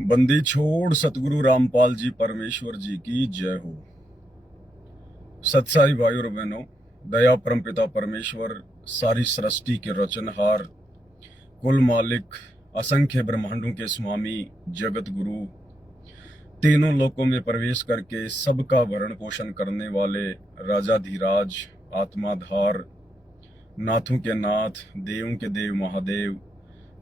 बंदी छोड़ सतगुरु रामपाल जी परमेश्वर जी की जय हो। सत्साई भाई और बहनों, दया परमपिता परमेश्वर, सारी सृष्टि के रचनहार, कुल मालिक, असंख्य ब्रह्मांडों के स्वामी, जगत गुरु, तीनों लोकों में प्रवेश करके सबका भरण पोषण करने वाले राजाधिराज, आत्माधार, नाथों के नाथ, देवों के देव महादेव,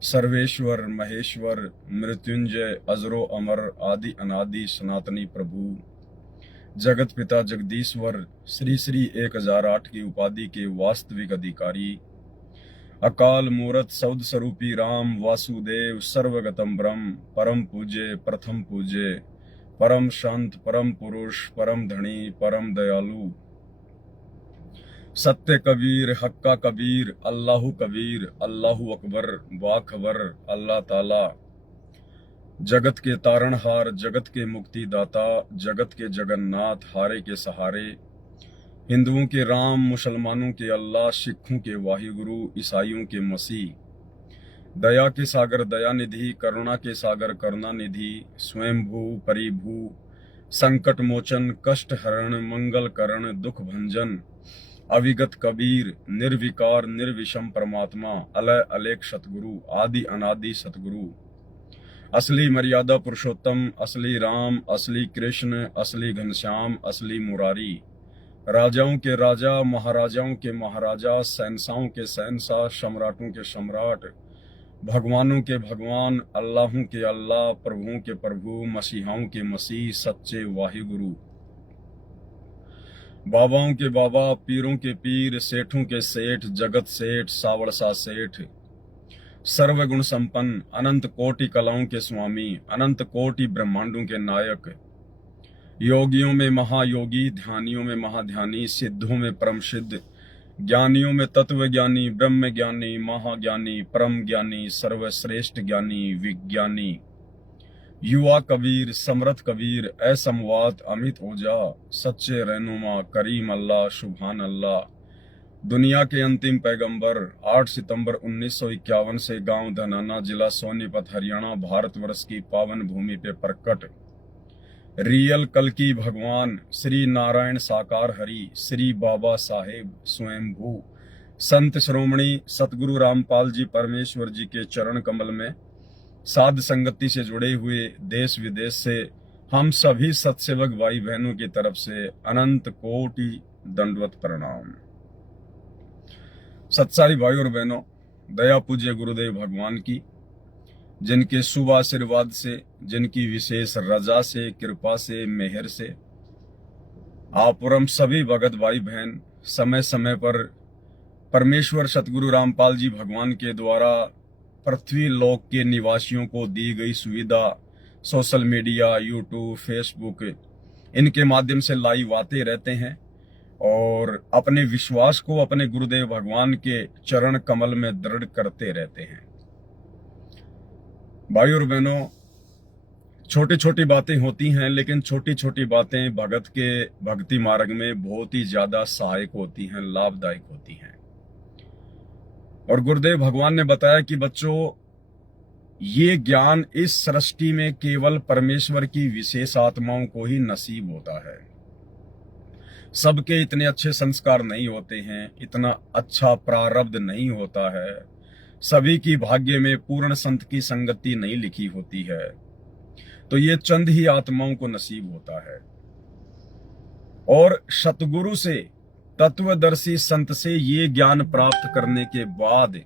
सर्वेश्वर महेश्वर, मृत्युंजय, अजरो अमर, आदि अनादि सनातनी प्रभु, जगत पिता जगदीश्वर, श्री श्री 1008 की उपाधि के वास्तविक अधिकारी, अकाल मूरत सौद स्वरूपी राम वासुदेव, सर्वगतम ब्रह्म, परम पूज्य, प्रथम पूज्य, परम शांत, परम पुरुष, परम धनी, परम दयालु, सत्य कबीर, हक्का कबीर, अल्लाहु कबीर, अल्लाहु अकबर, बाखबर, अल्लाह ताला, जगत के तारणहार, जगत के मुक्तिदाता, जगत के जगन्नाथ, हारे के सहारे, हिंदुओं के राम, मुसलमानों के अल्लाह, सिखों के वाहिगुरु, ईसाइयों के मसीह, दया के सागर दयानिधि, करुणा के सागर करुणानिधि, स्वयंभू परिभू, संकट मोचन, कष्ट हरण, मंगल करण, दुख भंजन, अविगत कबीर, निर्विकार निर्विषम परमात्मा, अलय अलेख सतगुरु, आदि अनादि सतगुरु, असली मर्यादा पुरुषोत्तम, असली राम, असली कृष्ण, असली घनश्याम, असली मुरारी, राजाओं के राजा, महाराजाओं के महाराजा, शहंशाहों के शहंशाह, सम्राटों के सम्राट, भगवानों के भगवान, अल्लाहों के अल्लाह, प्रभुओं के प्रभु, मसीहाओं के मसीह, सच्चे वाहिगुरु, बाबाओं के बाबा, पीरों के पीर, सेठों के सेठ, जगत सेठ, सावड़सा सेठ, सर्वगुण संपन्न, अनंत कोटि कलाओं के स्वामी, अनंत कोटि ब्रह्मांडों के नायक, योगियों में महायोगी, ध्यानियों में महाध्यानी, सिद्धों में परम सिद्ध, ज्ञानियों में तत्व ज्ञानी, ब्रह्म ज्ञानी, महाज्ञानी, परम ज्ञानी, सर्वश्रेष्ठ ज्ञानी, विज्ञानी, युवा कबीर, समर्थ कबीर, असमवात, अमित ओजा, सच्चे रहनुमा, करीम अल्लाह, सुभान अल्लाह, दुनिया के अंतिम पैगंबर, 8 सितंबर 1951 से गांव धनाना, जिला सोनीपत, हरियाणा, भारतवर्ष की पावन भूमि पे प्रकट रियल कल की भगवान, श्री नारायण साकार हरि, श्री बाबा साहेब स्वयंभू, संत श्रोमणी सतगुरु रामपाल जी परमेश्वर जी के चरण कमल में साध संगति से जुड़े हुए देश विदेश से हम सभी सत्सेवक भाई बहनों की तरफ से अनंत कोटि दंडवत प्रणाम। सत्सारी भाई और बहनों, दया पूज्य गुरुदेव भगवान की, जिनके शुभ आशीर्वाद से, जिनकी विशेष रजा से, कृपा से, मेहर से आप और हम सभी भगत भाई बहन समय समय पर परमेश्वर सतगुरु रामपाल जी भगवान के द्वारा पृथ्वी लोक के निवासियों को दी गई सुविधा, सोशल मीडिया, यूट्यूब, फेसबुक, इनके माध्यम से लाइव आते रहते हैं और अपने विश्वास को अपने गुरुदेव भगवान के चरण कमल में दृढ़ करते रहते हैं। भाई और बहनों, छोटी छोटी बातें होती हैं, लेकिन छोटी छोटी बातें भगत के भक्ति मार्ग में बहुत ही ज्यादा सहायक होती हैं, लाभदायक होती हैं। और गुरुदेव भगवान ने बताया कि बच्चों, ये ज्ञान इस सृष्टि में केवल परमेश्वर की विशेष आत्माओं को ही नसीब होता है। सबके इतने अच्छे संस्कार नहीं होते हैं, इतना अच्छा प्रारब्ध नहीं होता है, सभी की भाग्य में पूर्ण संत की संगति नहीं लिखी होती है, तो ये चंद ही आत्माओं को नसीब होता है। और सतगुरु से, तत्वदर्शी संत से ये ज्ञान प्राप्त करने के बाद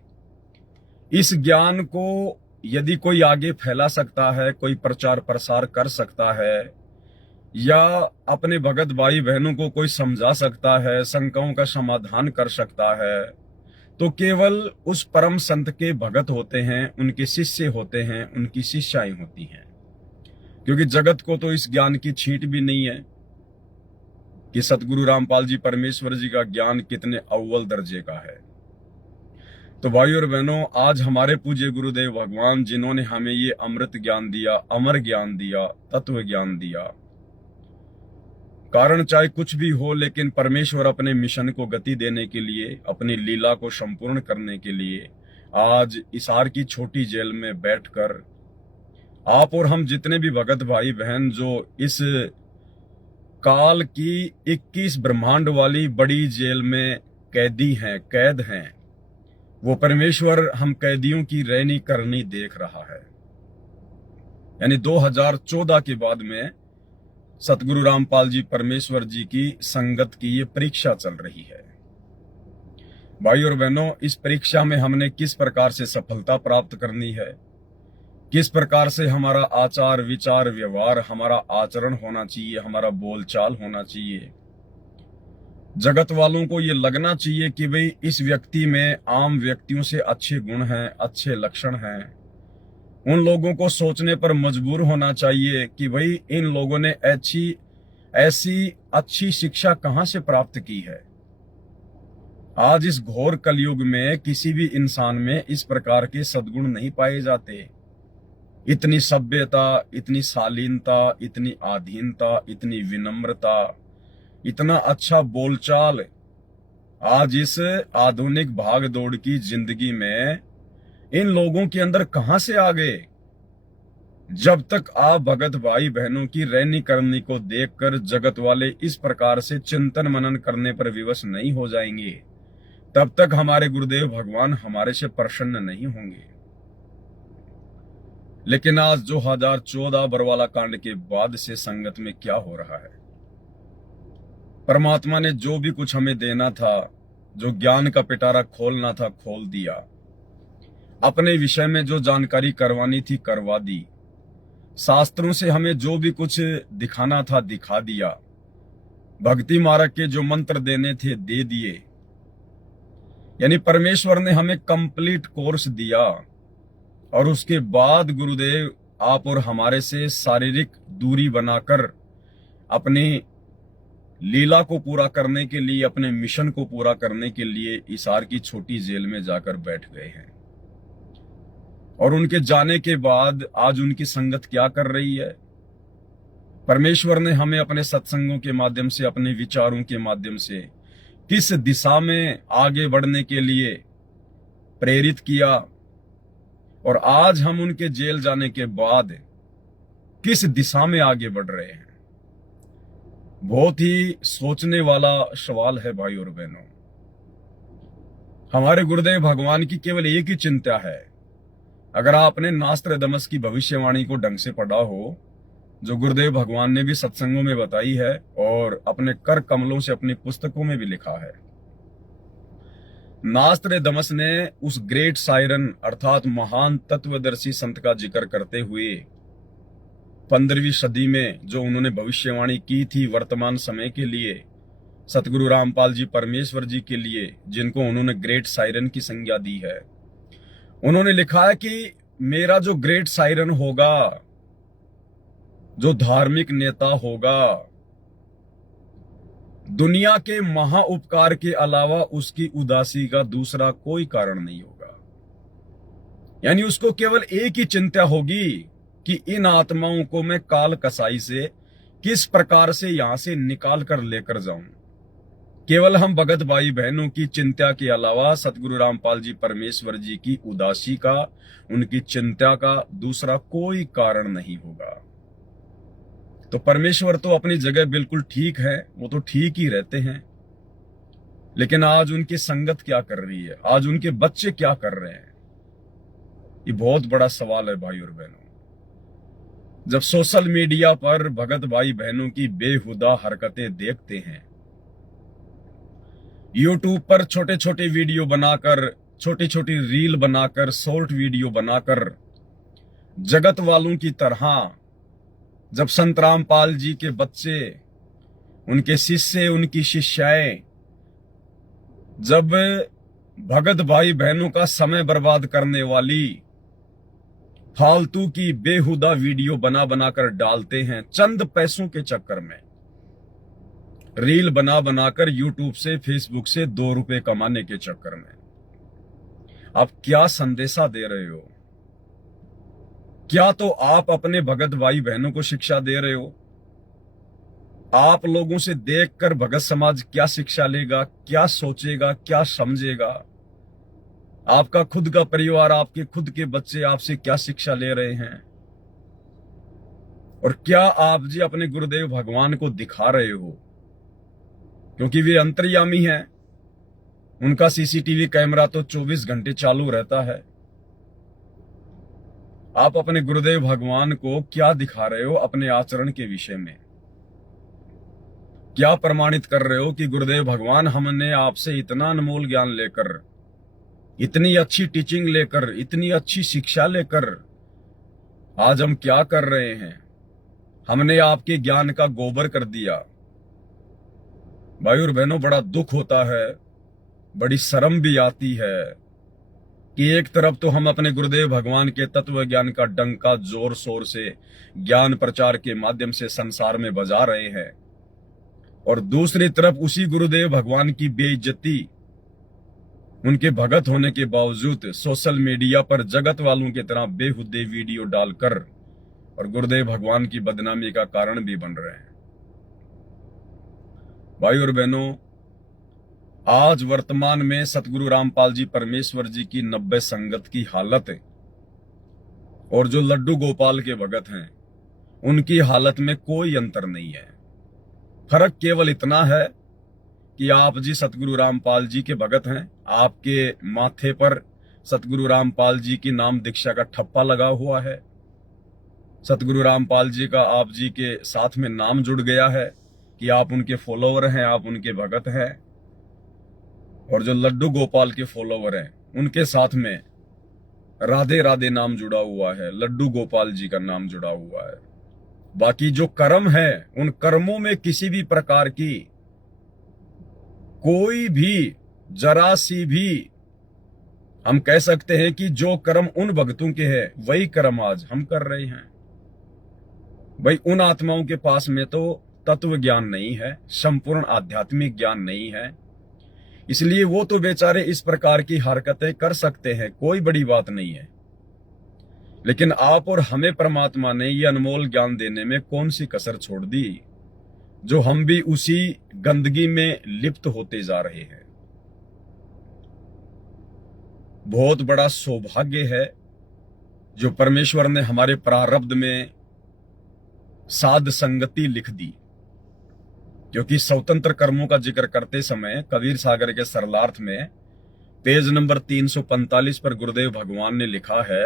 इस ज्ञान को यदि कोई आगे फैला सकता है, कोई प्रचार प्रसार कर सकता है, या अपने भगत भाई बहनों को कोई समझा सकता है, शंकाओं का समाधान कर सकता है, तो केवल उस परम संत के भगत होते हैं, उनके शिष्य होते हैं, उनकी शिष्याएं होती हैं। क्योंकि जगत को तो इस ज्ञान की छींट भी नहीं है कि सतगुरु रामपाल जी परमेश्वर जी का ज्ञान कितने अव्वल दर्जे का है। तो भाई और बहनों, आज हमारे पूज्य गुरुदेव भगवान, जिन्होंने हमें ये अमृत ज्ञान दिया, अमर ज्ञान दिया, तत्व ज्ञान दिया, कारण चाहे कुछ भी हो, लेकिन परमेश्वर अपने मिशन को गति देने के लिए, अपनी लीला को संपूर्ण करने के लिए आज इसार की छोटी जेल में बैठकर आप और हम जितने भी भगत भाई बहन जो इस काल की 21 ब्रह्मांड वाली बड़ी जेल में कैदी हैं, कैद हैं, वो परमेश्वर हम कैदियों की रहनी करनी देख रहा है। यानी 2014 के बाद में सतगुरु रामपाल जी परमेश्वर जी की संगत की ये परीक्षा चल रही है। भाई और बहनों, इस परीक्षा में हमने किस प्रकार से सफलता प्राप्त करनी है, किस प्रकार से हमारा आचार विचार व्यवहार, हमारा आचरण होना चाहिए, हमारा बोलचाल होना चाहिए। जगत वालों को ये लगना चाहिए कि भाई इस व्यक्ति में आम व्यक्तियों से अच्छे गुण हैं, अच्छे लक्षण हैं। उन लोगों को सोचने पर मजबूर होना चाहिए कि भाई इन लोगों ने ऐसी अच्छी शिक्षा कहां से प्राप्त की है। आज इस घोर कलयुग में किसी भी इंसान में इस प्रकार के सद्गुण नहीं पाए जाते। इतनी सभ्यता, इतनी शालीनता, इतनी आधीनता, इतनी विनम्रता, इतना अच्छा बोलचाल आज इस आधुनिक भाग दौड़ की जिंदगी में इन लोगों के अंदर कहां से आ गए। जब तक आप भगत भाई बहनों की रहनी करनी को देखकर जगत वाले इस प्रकार से चिंतन मनन करने पर विवश नहीं हो जाएंगे, तब तक हमारे गुरुदेव भगवान हमारे से प्रसन्न नहीं होंगे। लेकिन आज 2014 बरवाला कांड के बाद से संगत में क्या हो रहा है। परमात्मा ने जो भी कुछ हमें देना था, जो ज्ञान का पिटारा खोलना था खोल दिया। अपने विषय में जो जानकारी करवानी थी करवा दी। शास्त्रों से हमें जो भी कुछ दिखाना था दिखा दिया। भक्ति मार्ग के जो मंत्र देने थे दे दिए। यानी परमेश्वर ने हमें कंप्लीट कोर्स दिया। और उसके बाद गुरुदेव आप और हमारे से शारीरिक दूरी बनाकर अपनी लीला को पूरा करने के लिए, अपने मिशन को पूरा करने के लिए हिसार की छोटी जेल में जाकर बैठ गए हैं। और उनके जाने के बाद आज उनकी संगत क्या कर रही है। परमेश्वर ने हमें अपने सत्संगों के माध्यम से, अपने विचारों के माध्यम से किस दिशा में आगे बढ़ने के लिए प्रेरित किया, और आज हम उनके जेल जाने के बाद किस दिशा में आगे बढ़ रहे हैं। बहुत ही सोचने वाला सवाल है भाई और बहनों। हमारे गुरुदेव भगवान की केवल एक ही चिंता है। अगर आपने नास्त्रदमस की भविष्यवाणी को ढंग से पढ़ा हो, जो गुरुदेव भगवान ने भी सत्संगों में बताई है और अपने कर कमलों से अपनी पुस्तकों में भी लिखा है, नास्त्रदमस ने उस ग्रेट सायरन अर्थात महान तत्वदर्शी संत का जिक्र करते हुए 15वीं सदी में जो उन्होंने भविष्यवाणी की थी वर्तमान समय के लिए, सतगुरु रामपाल जी परमेश्वर जी के लिए, जिनको उन्होंने ग्रेट सायरन की संज्ञा दी है, उन्होंने लिखा है कि मेरा जो ग्रेट सायरन होगा, जो धार्मिक नेता होगा, दुनिया के महा उपकार के अलावा उसकी उदासी का दूसरा कोई कारण नहीं होगा। यानी उसको केवल एक ही चिंता होगी कि इन आत्माओं को मैं काल कसाई से किस प्रकार से यहां से निकाल कर लेकर जाऊं। केवल हम भगत भाई बहनों की चिंता के अलावा सतगुरु रामपाल जी परमेश्वर जी की उदासी का, उनकी चिंता का दूसरा कोई कारण नहीं होगा। तो परमेश्वर तो अपनी जगह बिल्कुल ठीक है, वो तो ठीक ही रहते हैं। लेकिन आज उनकी संगत क्या कर रही है, आज उनके बच्चे क्या कर रहे हैं, ये बहुत बड़ा सवाल है भाई और बहनों। जब सोशल मीडिया पर भगत भाई बहनों की बेहुदा हरकतें देखते हैं, यूट्यूब पर छोटे छोटे वीडियो बनाकर, छोटी छोटी रील बनाकर, शॉर्ट वीडियो बनाकर जगत वालों की तरह जब संत रामपाल जी के बच्चे, उनके शिष्य, उनकी शिष्याएं जब भगत भाई बहनों का समय बर्बाद करने वाली फालतू की बेहुदा वीडियो बना बनाकर डालते हैं, चंद पैसों के चक्कर में रील बना बनाकर यूट्यूब से, फेसबुक से 2 रुपए कमाने के चक्कर में, आप क्या संदेशा दे रहे हो? क्या तो आप अपने भगत भाई बहनों को शिक्षा दे रहे हो? आप लोगों से देखकर भगत समाज क्या शिक्षा लेगा, क्या सोचेगा, क्या समझेगा? आपका खुद का परिवार, आपके खुद के बच्चे आपसे क्या शिक्षा ले रहे हैं? और क्या आप जी अपने गुरुदेव भगवान को दिखा रहे हो? क्योंकि वे अंतर्यामी हैं, उनका सीसीटीवी कैमरा तो 24 घंटे चालू रहता है। आप अपने गुरुदेव भगवान को क्या दिखा रहे हो अपने आचरण के विषय में? क्या प्रमाणित कर रहे हो कि गुरुदेव भगवान, हमने आपसे इतना अनमोल ज्ञान लेकर, इतनी अच्छी टीचिंग लेकर, इतनी अच्छी शिक्षा लेकर आज हम क्या कर रहे हैं? हमने आपके ज्ञान का गोबर कर दिया। भाई और बहनों, बड़ा दुख होता है, बड़ी शर्म भी आती है कि एक तरफ तो हम अपने गुरुदेव भगवान के तत्व ज्ञान का डंका जोर शोर से ज्ञान प्रचार के माध्यम से संसार में बजा रहे हैं, और दूसरी तरफ उसी गुरुदेव भगवान की बेइज्जती उनके भगत होने के बावजूद सोशल मीडिया पर जगत वालों की तरह बेहुदे वीडियो डालकर और गुरुदेव भगवान की बदनामी का कारण भी बन रहे हैं। भाई और बहनों, आज वर्तमान में सतगुरु रामपाल जी परमेश्वर जी की 90 संगत की हालत है और जो लड्डू गोपाल के भगत हैं उनकी हालत में कोई अंतर नहीं है। फर्क केवल इतना है कि आप जी सतगुरु रामपाल जी के भगत हैं, आपके माथे पर सतगुरु रामपाल जी की नाम दीक्षा का ठप्पा लगा हुआ है, सतगुरु रामपाल जी का आप जी के साथ में नाम जुड़ गया है कि आप उनके फॉलोवर हैं, आप उनके भगत हैं। और जो लड्डू गोपाल के फॉलोवर हैं उनके साथ में राधे राधे नाम जुड़ा हुआ है, लड्डू गोपाल जी का नाम जुड़ा हुआ है। बाकी जो कर्म है, उन कर्मों में किसी भी प्रकार की कोई भी जरा सी भी, हम कह सकते हैं कि जो कर्म उन भक्तों के हैं वही कर्म आज हम कर रहे हैं। भाई उन आत्माओं के पास में तो तत्व ज्ञान नहीं है, संपूर्ण आध्यात्मिक ज्ञान नहीं है, इसलिए वो तो बेचारे इस प्रकार की हरकतें कर सकते हैं, कोई बड़ी बात नहीं है। लेकिन आप और हमें परमात्मा ने ये अनमोल ज्ञान देने में कौन सी कसर छोड़ दी, जो हम भी उसी गंदगी में लिप्त होते जा रहे हैं। बहुत बड़ा सौभाग्य है जो परमेश्वर ने हमारे प्रारब्ध में साध संगति लिख दी, क्योंकि स्वतंत्र कर्मों का जिक्र करते समय कबीर सागर के सरलार्थ में पेज नंबर 345 पर गुरुदेव भगवान ने लिखा है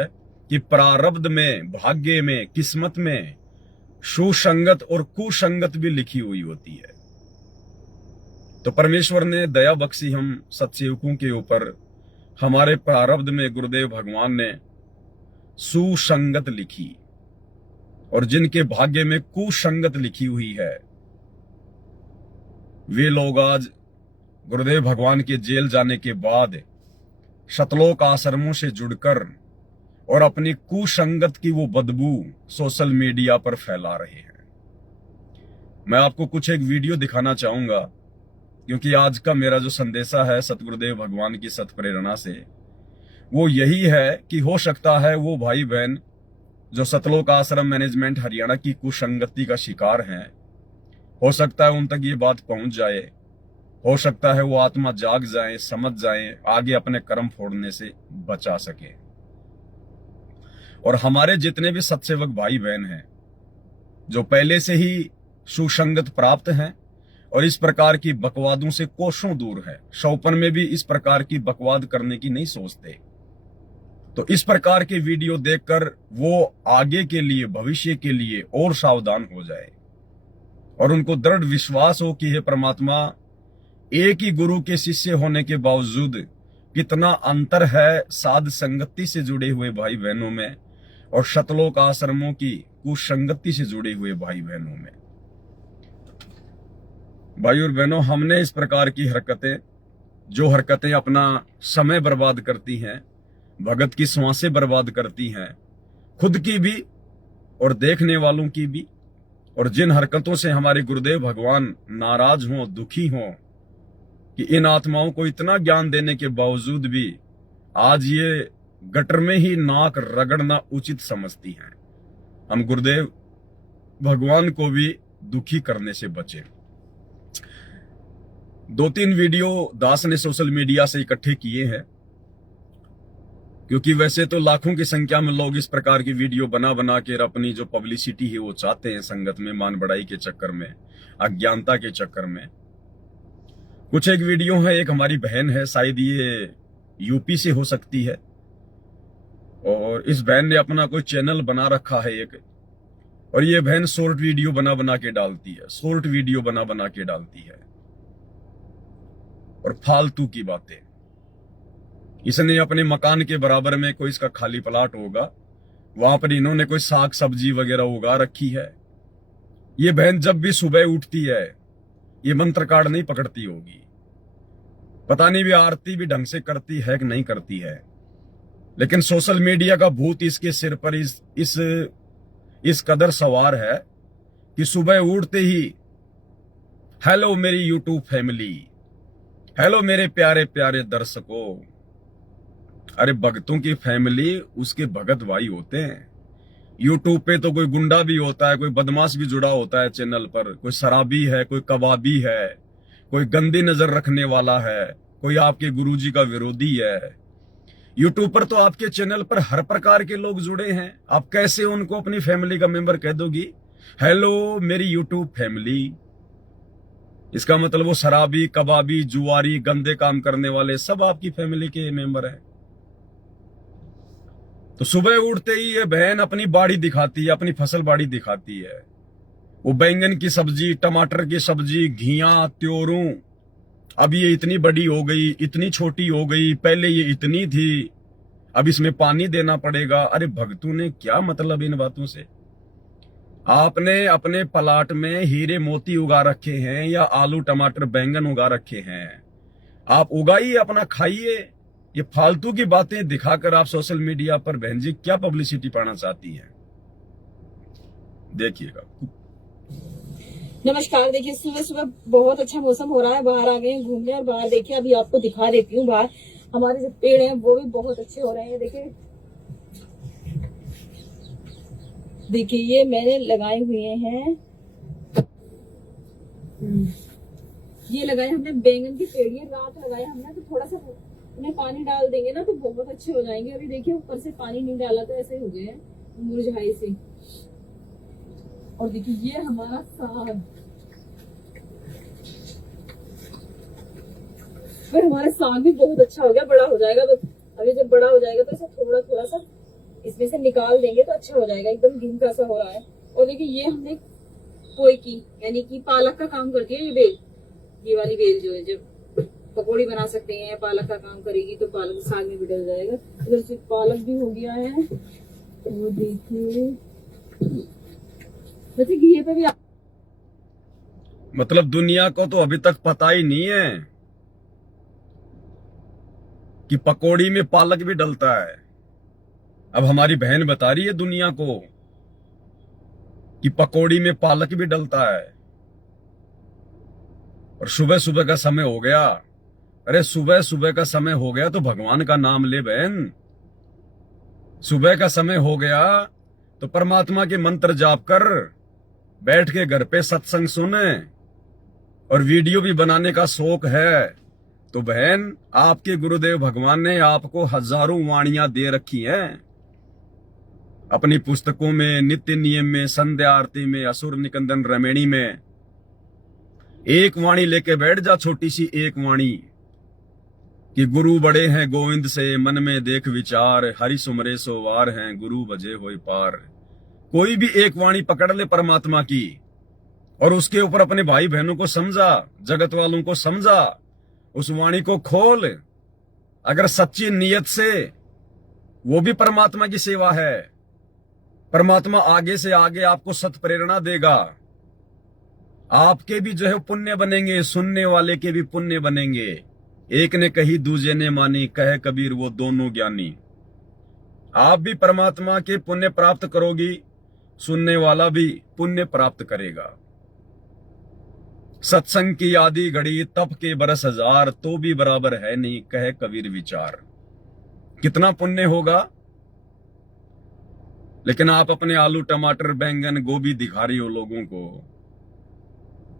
कि प्रारब्ध में, भाग्य में, किस्मत में सुसंगत और कुसंगत भी लिखी हुई होती है। तो परमेश्वर ने दया बख्शी हम सत्सेवकों के ऊपर, हमारे प्रारब्ध में गुरुदेव भगवान ने सुसंगत लिखी, और जिनके भाग्य में कुसंगत लिखी हुई है वे लोग आज गुरुदेव भगवान के जेल जाने के बाद शतलोक आश्रमों से जुड़कर और अपनी कुसंगत की वो बदबू सोशल मीडिया पर फैला रहे हैं। मैं आपको कुछ एक वीडियो दिखाना चाहूंगा, क्योंकि आज का मेरा जो संदेशा है सतगुरुदेव भगवान की सत प्रेरणा से वो यही है कि हो सकता है वो भाई बहन जो सतलोक आश्रम मैनेजमेंट हरियाणा की कुसंगति का शिकार हैं, हो सकता है उन तक ये बात पहुंच जाए, हो सकता है वो आत्मा जाग जाए, समझ जाए, आगे अपने कर्म फोड़ने से बचा सके। और हमारे जितने भी सत्सेवक भाई बहन हैं जो पहले से ही सुसंगत प्राप्त हैं और इस प्रकार की बकवादों से कोसों दूर है, शौपन में भी इस प्रकार की बकवाद करने की नहीं सोचते, तो इस प्रकार के वीडियो देखकर वो आगे के लिए, भविष्य के लिए और सावधान हो जाए और उनको दृढ़ विश्वास हो कि हे परमात्मा, एक ही गुरु के शिष्य होने के बावजूद कितना अंतर है साध संगति से जुड़े हुए भाई बहनों में और शतलोक आश्रमों की कुसंगति से जुड़े हुए भाई बहनों में। भाई और बहनों, हमने इस प्रकार की हरकतें, जो हरकतें अपना समय बर्बाद करती हैं, भगत की सांसें बर्बाद करती हैं, खुद की भी और देखने वालों की भी, और जिन हरकतों से हमारे गुरुदेव भगवान नाराज हों, दुखी हों कि इन आत्माओं को इतना ज्ञान देने के बावजूद भी आज ये गटर में ही नाक रगड़ना उचित समझती हैं, हम गुरुदेव भगवान को भी दुखी करने से बचे। 2-3 वीडियो दास ने सोशल मीडिया से इकट्ठे किए हैं, क्योंकि वैसे तो लाखों की संख्या में लोग इस प्रकार की वीडियो बना बना के अपनी जो पब्लिसिटी है वो चाहते हैं, संगत में मान बढ़ाई के चक्कर में, अज्ञानता के चक्कर में। कुछ एक वीडियो है, एक हमारी बहन है, शायद ये यूपी से हो सकती है, और इस बहन ने अपना कोई चैनल बना रखा है एक, और ये बहन शॉर्ट वीडियो बना बना के डालती है, शॉर्ट वीडियो बना बना के डालती है और फालतू की बातें। इसने अपने मकान के बराबर में कोई इसका खाली प्लाट होगा, वहां पर इन्होंने कोई साग सब्जी वगैरह उगा रखी है। ये बहन जब भी सुबह उठती है ये मंत्र कार्ड नहीं पकड़ती होगी, पता नहीं भी आरती भी ढंग से करती है कि नहीं करती है, लेकिन सोशल मीडिया का भूत इसके सिर पर इस कदर सवार है कि सुबह उठते ही हेलो मेरी यूट्यूब फैमिली, हेलो मेरे प्यारे प्यारे दर्शकों। अरे भक्तों की फैमिली उसके भगत भाई होते हैं। यूट्यूब पे तो कोई गुंडा भी होता है, कोई बदमाश भी जुड़ा होता है चैनल पर, कोई शराबी है, कोई कबाबी है, कोई गंदी नजर रखने वाला है, कोई आपके गुरुजी का विरोधी है। यूट्यूब पर तो आपके चैनल पर हर प्रकार के लोग जुड़े हैं, आप कैसे उनको अपनी फैमिली का मेंबर कह दोगी? हेलो मेरी यूट्यूब फैमिली, इसका मतलब वो शराबी, कबाबी, जुआरी, गंदे काम करने वाले सब आपकी फैमिली के मेंबर हैं। तो सुबह उठते ही ये बहन अपनी बाड़ी दिखाती है, अपनी फसल बाड़ी दिखाती है। वो बैंगन की सब्जी, टमाटर की सब्जी, घिया, त्योरू, अब ये इतनी बड़ी हो गई, इतनी छोटी हो गई, पहले ये इतनी थी, अब इसमें पानी देना पड़ेगा। अरे भक्तों ने क्या मतलब इन बातों से? आपने अपने प्लाट में हीरे मोती उगा रखे हैं या आलू टमाटर बैंगन उगा रखे हैं, आप उगाइए, अपना खाइए। ये फालतू की बातें दिखाकर आप सोशल मीडिया पर बहन जी क्या पब्लिसिटी पाना चाहती हैं, देखिएगा। नमस्कार। देखिए सुबह सुबह बहुत अच्छा मौसम हो रहा है, बाहर आ गए हैं घूमने, और बाहर देखिए अभी आपको दिखा देती हूँ, बाहर हमारे जो पेड़ हैं वो भी बहुत अच्छे हो रहे हैं। देखिए ये मैंने लगाए हुए हैं, ये लगाए हमने बैंगन के पेड़, ये रात लगाए हमने, तो थोड़ा सा उन्हें पानी डाल देंगे ना तो बहुत अच्छे हो जाएंगे। अभी देखिए ऊपर से पानी नहीं डाला तो ऐसे हो गए हैं मुरझाई से। और देखिए ये हमारा साग, फिर हमारा साग भी बहुत अच्छा हो गया, बड़ा हो जाएगा तो अभी जब बड़ा हो जाएगा तो इसे थोड़ा थोड़ा सा इसमें से निकाल देंगे तो अच्छा हो जाएगा, एकदम ढीमका सा हो रहा है। और देखिए ये हमने पोई की यानी कि पालक का काम करती है ये बेल, ये वाली बेल जो है, जब पकौड़ी बना सकते हैं, पालक का काम करेगी तो पालक साग में भी डल जाएगा। इधर से पालक भी हो गया है, वो देखिए वैसे घी पे भी मतलब दुनिया को तो अभी तक पता ही नहीं है कि पकौड़ी में पालक भी डलता है। अब हमारी बहन बता रही है दुनिया को कि पकौड़ी में पालक भी डलता है। और सुबह सुबह का समय हो गया, अरे सुबह सुबह का समय हो गया तो भगवान का नाम ले बहन। सुबह का समय हो गया तो परमात्मा के मंत्र जाप कर, बैठ के घर पे सत्संग सुने, और वीडियो भी बनाने का शौक है तो बहन आपके गुरुदेव भगवान ने आपको हजारों वाणियां दे रखी हैं अपनी पुस्तकों में, नित्य नियम में, संध्या आरती में, असुर निकंदन रमेणी में। एक वाणी लेके बैठ जा, छोटी सी एक वाणी कि गुरु बड़े हैं गोविंद से, मन में देख विचार, हरि सुमरे सो वार हैं, गुरु बजे होए पार। कोई भी एक वाणी पकड़ ले परमात्मा की और उसके ऊपर अपने भाई बहनों को समझा, जगत वालों को समझा, उस वाणी को खोल। अगर सच्ची नियत से, वो भी परमात्मा की सेवा है। परमात्मा आगे से आगे आपको सत प्रेरणा देगा, आपके भी जो है पुण्य बनेंगे, सुनने वाले के भी पुण्य बनेंगे। एक ने कही दूजे ने मानी, कहे कबीर वो दोनों ज्ञानी। आप भी परमात्मा के पुण्य प्राप्त करोगी, सुनने वाला भी पुण्य प्राप्त करेगा। सत्संग की आदि घड़ी, तप के बरस हजार, तो भी बराबर है नहीं, कहे कबीर विचार। कितना पुण्य होगा, लेकिन आप अपने आलू टमाटर बैंगन गोभी दिखा रही हो लोगों को।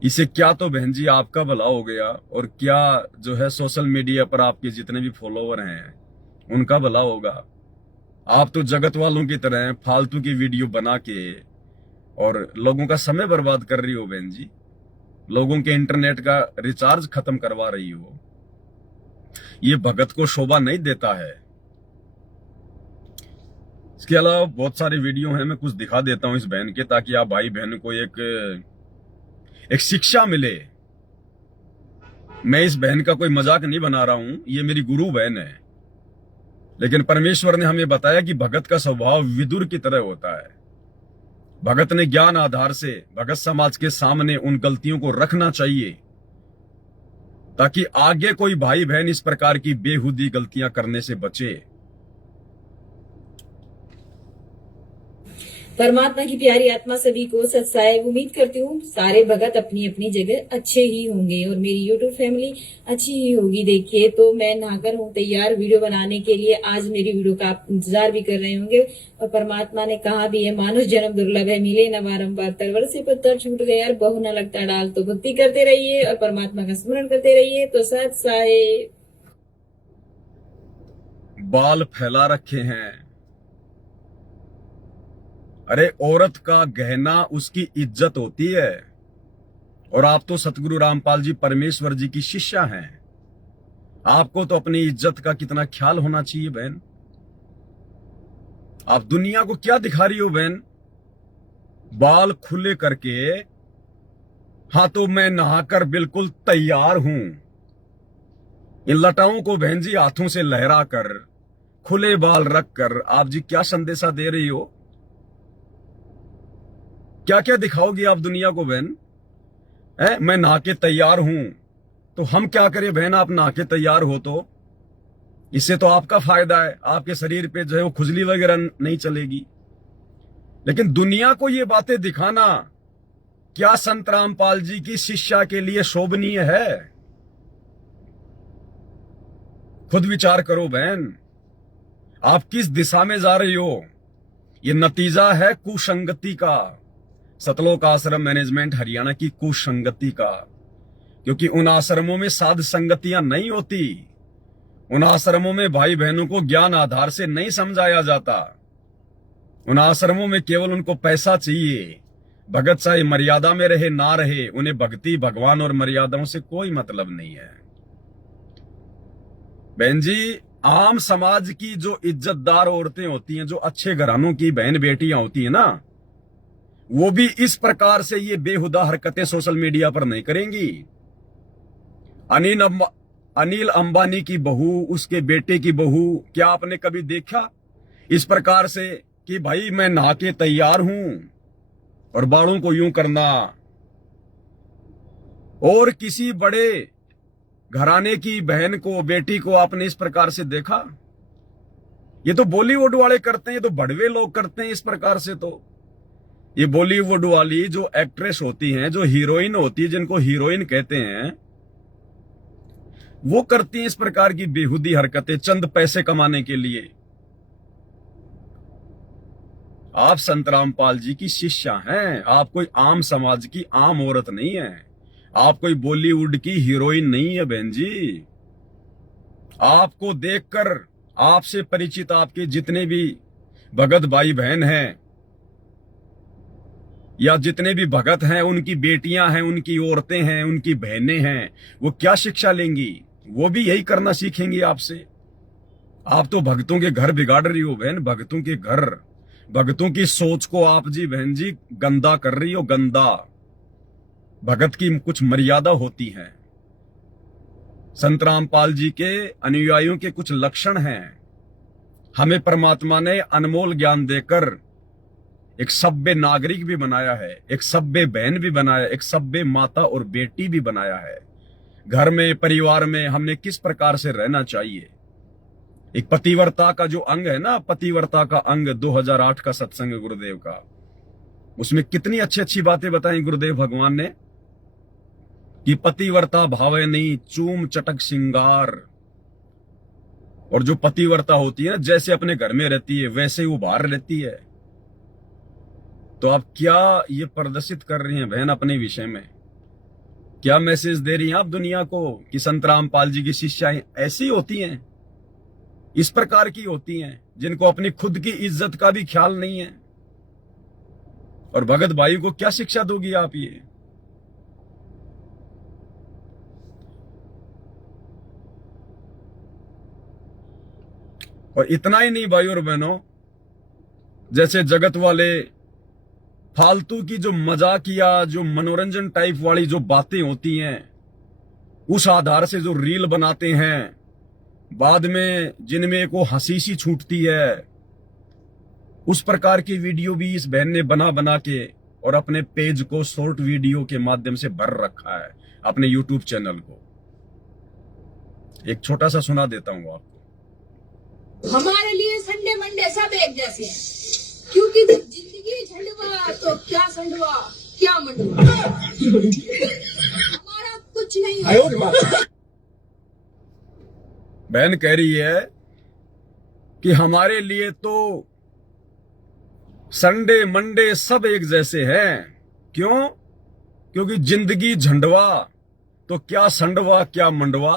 इसे क्या तो बहन जी आपका भला हो गया, और क्या जो है सोशल मीडिया पर आपके जितने भी फॉलोवर हैं उनका भला होगा। आप तो जगत वालों की तरह फालतू की वीडियो बना के और लोगों का समय बर्बाद कर रही हो बहन जी। लोगों के इंटरनेट का रिचार्ज खत्म करवा रही हो। ये भगत को शोभा नहीं देता है। इसके अलावा बहुत सारी वीडियो हैं, मैं कुछ दिखा देता हूं इस बहन के, ताकि आप भाई बहन को एक शिक्षा मिले। मैं इस बहन का कोई मजाक नहीं बना रहा हूं, ये मेरी गुरु बहन है। लेकिन परमेश्वर ने हमें बताया कि भगत का स्वभाव विदुर की तरह होता है। भगत ने ज्ञान आधार से भगत समाज के सामने उन गलतियों को रखना चाहिए, ताकि आगे कोई भाई बहन इस प्रकार की बेहुदी गलतियां करने से बचे। परमात्मा की प्यारी आत्मा सभी को सत्साए। उम्मीद करती हूँ सारे भगत अपनी अपनी जगह अच्छे ही होंगे और मेरी यूट्यूब फैमिली अच्छी ही होगी। देखिए तो मैं नहाकर हूँ तैयार वीडियो बनाने के लिए। आज मेरी वीडियो का आप इंतजार भी कर रहे होंगे और परमात्मा ने कहा भी है, मानुष जन्म दुर्लभ है, मिले न बारंबार, तरवर से पत्थर छूट गया और बहु न लगता डाल। तो भक्ति करते रहिए और परमात्मा का स्मरण करते रहिए। तो सत्साए। बाल फैला रखे हैं। अरे औरत का गहना उसकी इज्जत होती है। और आप तो सतगुरु रामपाल जी परमेश्वर जी की शिष्या हैं। आपको तो अपनी इज्जत का कितना ख्याल होना चाहिए बहन। आप दुनिया को क्या दिखा रही हो बहन? बाल खुले करके, हाँ तो मैं नहाकर बिल्कुल तैयार हूं। इन लटाओं को बहन जी हाथों से लहरा कर, खुले बाल रखकर आप जी क्या संदेशा दे रही हो? क्या क्या दिखाओगी आप दुनिया को बहन? मैं नहा के तैयार हूं तो हम क्या करें बहन? आप नहा के तैयार हो तो इससे तो आपका फायदा है, आपके शरीर पे जो है वो खुजली वगैरह नहीं चलेगी। लेकिन दुनिया को ये बातें दिखाना क्या संत रामपाल जी की शिष्या के लिए शोभनीय है? खुद विचार करो बहन, आप किस दिशा में जा रही हो? ये नतीजा है कुसंगति का, सतलोक आश्रम मैनेजमेंट हरियाणा की कुसंगति का। क्योंकि उन आश्रमों में साध संगतियां नहीं होती। उन आश्रमों में भाई बहनों को ज्ञान आधार से नहीं समझाया जाता। उन आश्रमों में केवल उनको पैसा चाहिए। भगत चाहे मर्यादा में रहे ना रहे, उन्हें भक्ति, भगवान और मर्यादाओं से कोई मतलब नहीं है। बहन जी, आम समाज की जो इज्जतदार औरतें होती हैं, जो अच्छे घरानों की बहन बेटियां होती हैं ना, वो भी इस प्रकार से ये बेहुदा हरकतें सोशल मीडिया पर नहीं करेंगी। अनिल अंबानी की बहू, उसके बेटे की बहू, क्या आपने कभी देखा इस प्रकार से कि भाई मैं नहा के तैयार हूं और बालों को यूं करना? और किसी बड़े घराने की बहन को, बेटी को आपने इस प्रकार से देखा? ये तो बॉलीवुड वाले करते हैं, ये तो बड़वे लोग करते हैं इस प्रकार से। तो ये बॉलीवुड वाली जो एक्ट्रेस होती हैं, जो हीरोइन होती है, जिनको हीरोइन कहते हैं, वो करती हैं इस प्रकार की बेहुदी हरकतें चंद पैसे कमाने के लिए। आप संत रामपाल जी की शिष्या हैं। आप कोई आम समाज की आम औरत नहीं है। आप कोई बॉलीवुड की हीरोइन नहीं है बहन जी। आपको देखकर, आपसे परिचित आपके जितने भी भगत भाई बहन हैं या जितने भी भगत हैं, उनकी बेटियां हैं, उनकी औरतें हैं, उनकी बहनें हैं, वो क्या शिक्षा लेंगी? वो भी यही करना सीखेंगी आपसे। आप तो भक्तों के घर बिगाड़ रही हो बहन। भक्तों के घर, भक्तों की सोच को आप जी बहन जी गंदा कर रही हो, गंदा। भगत की कुछ मर्यादा होती है। संत रामपाल जी के अनुयायियों के कुछ लक्षण हैं। हमें परमात्मा ने अनमोल ज्ञान देकर एक सभ्य नागरिक भी बनाया है, एक सभ्य बहन भी बनाया, एक सभ्य माता और बेटी भी बनाया है। घर में, परिवार में हमने किस प्रकार से रहना चाहिए। एक पतिव्रता का जो अंग है ना, पतिव्रता का अंग 2008 का सत्संग गुरुदेव का, उसमें कितनी अच्छी अच्छी बातें बताई गुरुदेव भगवान ने कि पतिव्रता भावे नहीं चूम चटक सिंगार। और जो पतिव्रता होती है ना, जैसे अपने घर में रहती है वैसे वो बाहर रहती है। तो आप क्या ये प्रदर्शित कर रही हैं बहन अपने विषय में? क्या मैसेज दे रही हैं आप दुनिया को कि संत रामपाल जी की शिष्याएं ऐसी होती हैं? इस प्रकार की होती हैं जिनको अपनी खुद की इज्जत का भी ख्याल नहीं है। और भगत भाई को क्या शिक्षा दोगी आप ये? और इतना ही नहीं भाई और बहनों, जैसे जगत वाले फालतू की जो मजाकिया, जो मनोरंजन टाइप वाली जो बातें होती हैं, उस आधार से जो रील बनाते हैं, बाद में जिनमें को हंसी सी छूटती है, उस प्रकार की वीडियो भी इस बहन ने बना बना के और अपने पेज को शॉर्ट वीडियो के माध्यम से भर रखा है, अपने यूट्यूब चैनल को। एक छोटा सा सुना देता हूं आपको। हमारे लिए संडे मंडे सब एक जैसे हैं, क्योंकि जब जिंदगी झंडवा तो क्या संडवा क्या मंडवा, हमारा कुछ नहीं है। बहन कह रही है कि हमारे लिए तो संडे मंडे सब एक जैसे हैं। क्यों? क्योंकि जिंदगी झंडवा तो क्या संडवा क्या मंडवा।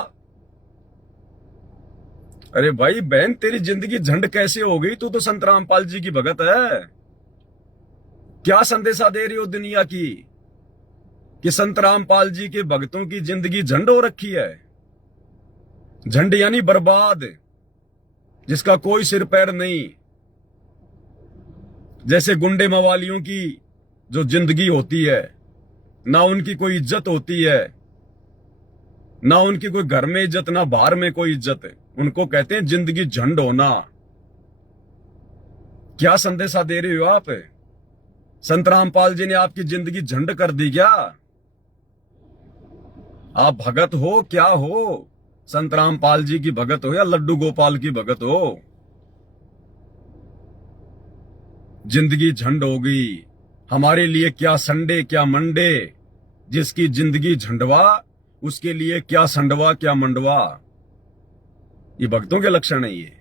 अरे भाई बहन, तेरी जिंदगी झंड कैसे हो गई? तू तो संत रामपाल जी की भगत है। क्या संदेशा दे रही हो दुनिया की कि संत रामपाल जी के भक्तों की जिंदगी झंड हो रखी है? झंड यानी बर्बाद, जिसका कोई सिर पैर नहीं। जैसे गुंडे मवालियों की जो जिंदगी होती है, ना उनकी कोई इज्जत होती है, ना उनकी कोई घर में इज्जत, ना बाहर में कोई इज्जत। उनको कहते हैं जिंदगी झंड होना। क्या संदेशा दे रहे हो आप? संत रामपाल जी ने आपकी जिंदगी झंड कर दी क्या? आप भगत हो क्या हो? संत रामपाल जी की भगत हो या लड्डू गोपाल की भगत हो? जिंदगी झंड हो गई। हमारे लिए क्या संडे क्या मंडे, जिसकी जिंदगी झंडवा उसके लिए क्या संडवा क्या मंडवा। ये भक्तों के लक्षण है ये।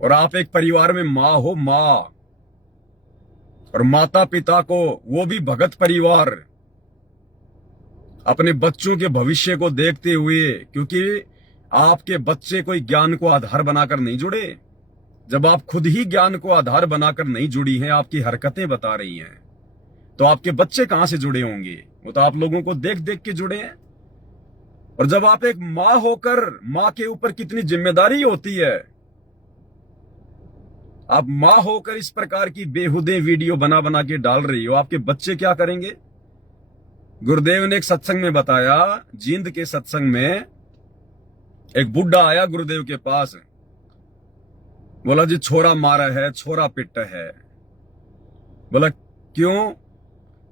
और आप एक परिवार में मां हो, मां, और माता पिता को, वो भी भगत परिवार, अपने बच्चों के भविष्य को देखते हुए, क्योंकि आपके बच्चे कोई ज्ञान को आधार बनाकर नहीं जुड़े। जब आप खुद ही ज्ञान को आधार बनाकर नहीं जुड़ी हैं, आपकी हरकतें बता रही हैं, तो आपके बच्चे कहां से जुड़े होंगे? वो तो आप लोगों को देख देख के जुड़े हैं। और जब आप एक मां होकर, मां के ऊपर कितनी जिम्मेदारी होती है, आप मां होकर इस प्रकार की बेहुदे वीडियो बना बना के डाल रही हो, आपके बच्चे क्या करेंगे? गुरुदेव ने एक सत्संग में बताया, जींद के सत्संग में एक बुढ़ा आया गुरुदेव के पास, बोला जी छोरा मारा है, छोरा पिटा है। बोला क्यों?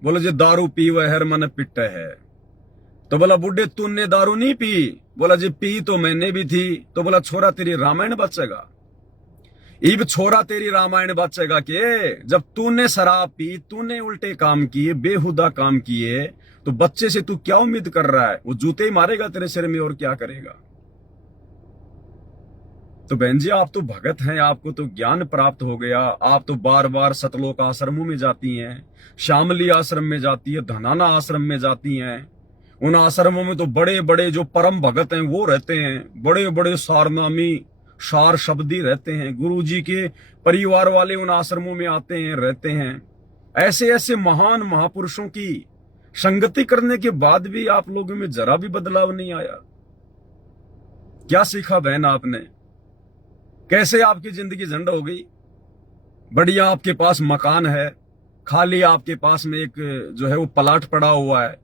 बोला जी दारू पीवा है, मन पिटा है। तो बोला बुढ़े तूने दारू नहीं पी? बोला जी पी तो मैंने भी थी। तो बोला छोरा तेरी रामायण बचेगा? इब छोरा तेरी रामायण बचेगा के जब तूने शराब पी, तूने उल्टे काम किए, बेहुदा काम किए, तो बच्चे से तू क्या उम्मीद कर रहा है? वो जूते ही मारेगा तेरे सिर में और क्या करेगा? तो बहन जी, आप तो भगत हैं, आपको तो ज्ञान प्राप्त हो गया। आप तो बार बार सतलोक आश्रमों में जाती हैं, शामली आश्रम में जाती है, धनाना आश्रम में जाती हैं। उन आश्रमों में तो बड़े बड़े जो परम भगत हैं वो रहते हैं, बड़े बड़े सारनामी सार शब्दी रहते हैं। गुरु जी के परिवार वाले उन आश्रमों में आते हैं, रहते हैं। ऐसे ऐसे महान महापुरुषों की संगति करने के बाद भी आप लोगों में जरा भी बदलाव नहीं आया। क्या सीखा बहन आपने? कैसे आपकी जिंदगी झंड हो गई? बढ़िया आपके पास मकान है, खाली आपके पास में एक जो है वो प्लाट पड़ा हुआ है।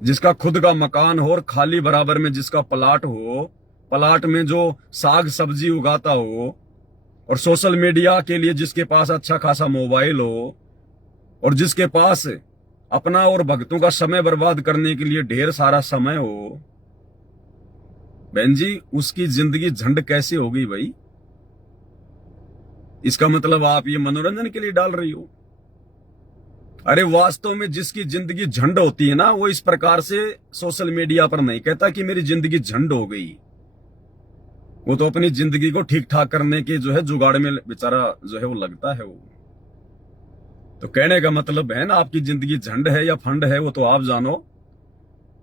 जिसका खुद का मकान हो और खाली बराबर में जिसका प्लाट हो, प्लाट में जो साग सब्जी उगाता हो, और सोशल मीडिया के लिए जिसके पास अच्छा खासा मोबाइल हो, और जिसके पास अपना और भक्तों का समय बर्बाद करने के लिए ढेर सारा समय हो, बहन जी उसकी जिंदगी झंड कैसे हो गई भाई? इसका मतलब आप ये मनोरंजन के लिए डाल रही हो। अरे वास्तव में जिसकी जिंदगी झंड होती है ना, वो इस प्रकार से सोशल मीडिया पर नहीं कहता कि मेरी जिंदगी झंड हो गई। वो तो अपनी जिंदगी को ठीक ठाक करने के जो है जुगाड़ में बेचारा जो है वो लगता है। वो तो कहने का मतलब है ना, आपकी जिंदगी झंड है या फंड है वो तो आप जानो।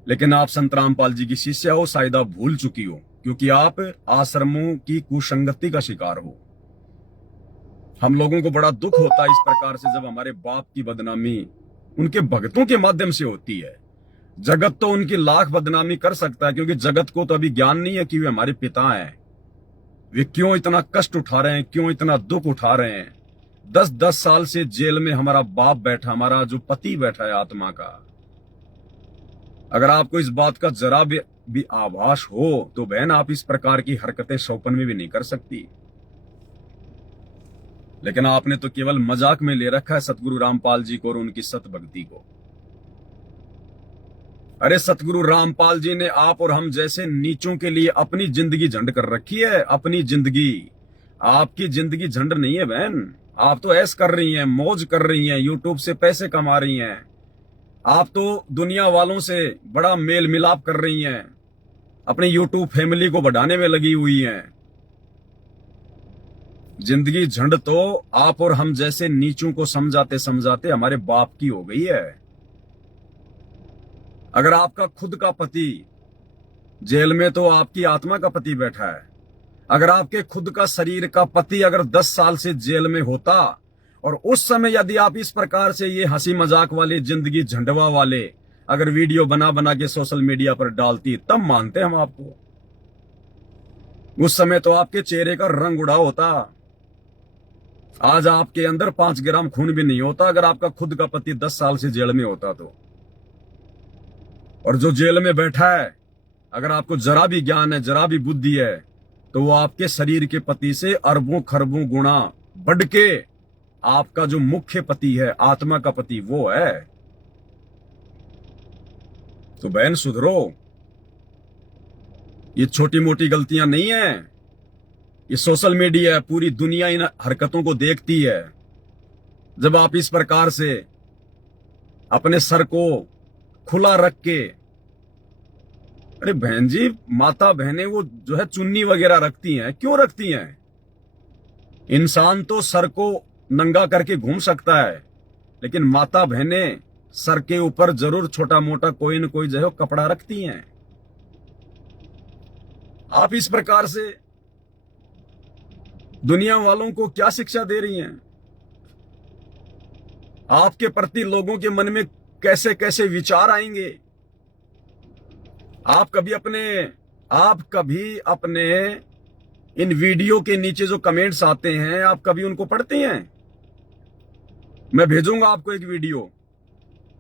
लेकिन आप संत रामपाल जी की शिष्या हो, शायद आप भूल चुकी हो, क्योंकि आप आश्रमों की कुसंगति का शिकार हो। हम लोगों को बड़ा दुख होता है इस प्रकार से जब हमारे बाप की बदनामी उनके भक्तों के माध्यम से होती है। जगत तो उनकी लाख बदनामी कर सकता है, क्योंकि जगत को तो अभी ज्ञान नहीं है कि वे हमारे पिता हैं। वे क्यों इतना कष्ट उठा रहे हैं, क्यों इतना दुख उठा रहे हैं। 10-10 साल से जेल में हमारा बाप बैठा, हमारा जो पति बैठा है आत्मा का। अगर आपको इस बात का जरा भी आभास हो तो बहन, आप इस प्रकार की हरकतें सौपन में भी नहीं कर सकती। लेकिन आपने तो केवल मजाक में ले रखा है सतगुरु रामपाल जी को और उनकी सत भक्ति को। अरे सतगुरु रामपाल जी ने आप और हम जैसे नीचों के लिए अपनी जिंदगी झंड कर रखी है। अपनी जिंदगी, आपकी जिंदगी झंड नहीं है बहन। आप तो ऐश कर रही हैं, मौज कर रही हैं, यूट्यूब से पैसे कमा रही हैं। आप तो दुनिया वालों से बड़ा मेल मिलाप कर रही हैं, अपनी यूट्यूब फैमिली को बढ़ाने में लगी हुई हैं। जिंदगी झंड तो आप और हम जैसे नीचों को समझाते समझाते हमारे बाप की हो गई है। अगर आपका खुद का पति जेल में, तो आपकी आत्मा का पति बैठा है। अगर आपके खुद का शरीर का पति अगर 10 साल से जेल में होता और उस समय यदि आप इस प्रकार से ये हंसी मजाक वाले, जिंदगी झंडवा वाले अगर वीडियो बना बना के सोशल मीडिया पर डालती, तब मानते हम आपको। उस समय तो आपके चेहरे का रंग उड़ा होता। आज आपके अंदर 5 ग्राम खून भी नहीं होता अगर आपका खुद का पति 10 साल से जेल में होता तो। और जो जेल में बैठा है, अगर आपको जरा भी ज्ञान है, जरा भी बुद्धि है, तो वो आपके शरीर के पति से अरबों खरबों गुणा बढ़ के आपका जो मुख्य पति है, आत्मा का पति, वो है। तो बहन सुधरो, ये छोटी मोटी गलतियां नहीं है। ये सोशल मीडिया है, पूरी दुनिया इन हरकतों को देखती है। जब आप इस प्रकार से अपने सर को खुला रख के, अरे बहन जी, माता बहनें वो जो है चुन्नी वगैरह रखती हैं, क्यों रखती हैं? इंसान तो सर को नंगा करके घूम सकता है, लेकिन माता बहनें सर के ऊपर जरूर छोटा मोटा कोई न कोई जो है कपड़ा रखती हैं। आप इस प्रकार से दुनिया वालों को क्या शिक्षा दे रही हैं? आपके प्रति लोगों के मन में कैसे कैसे विचार आएंगे? आप कभी अपने इन वीडियो के नीचे जो कमेंट्स आते हैं, आप कभी उनको पढ़ते हैं? मैं भेजूंगा आपको एक वीडियो,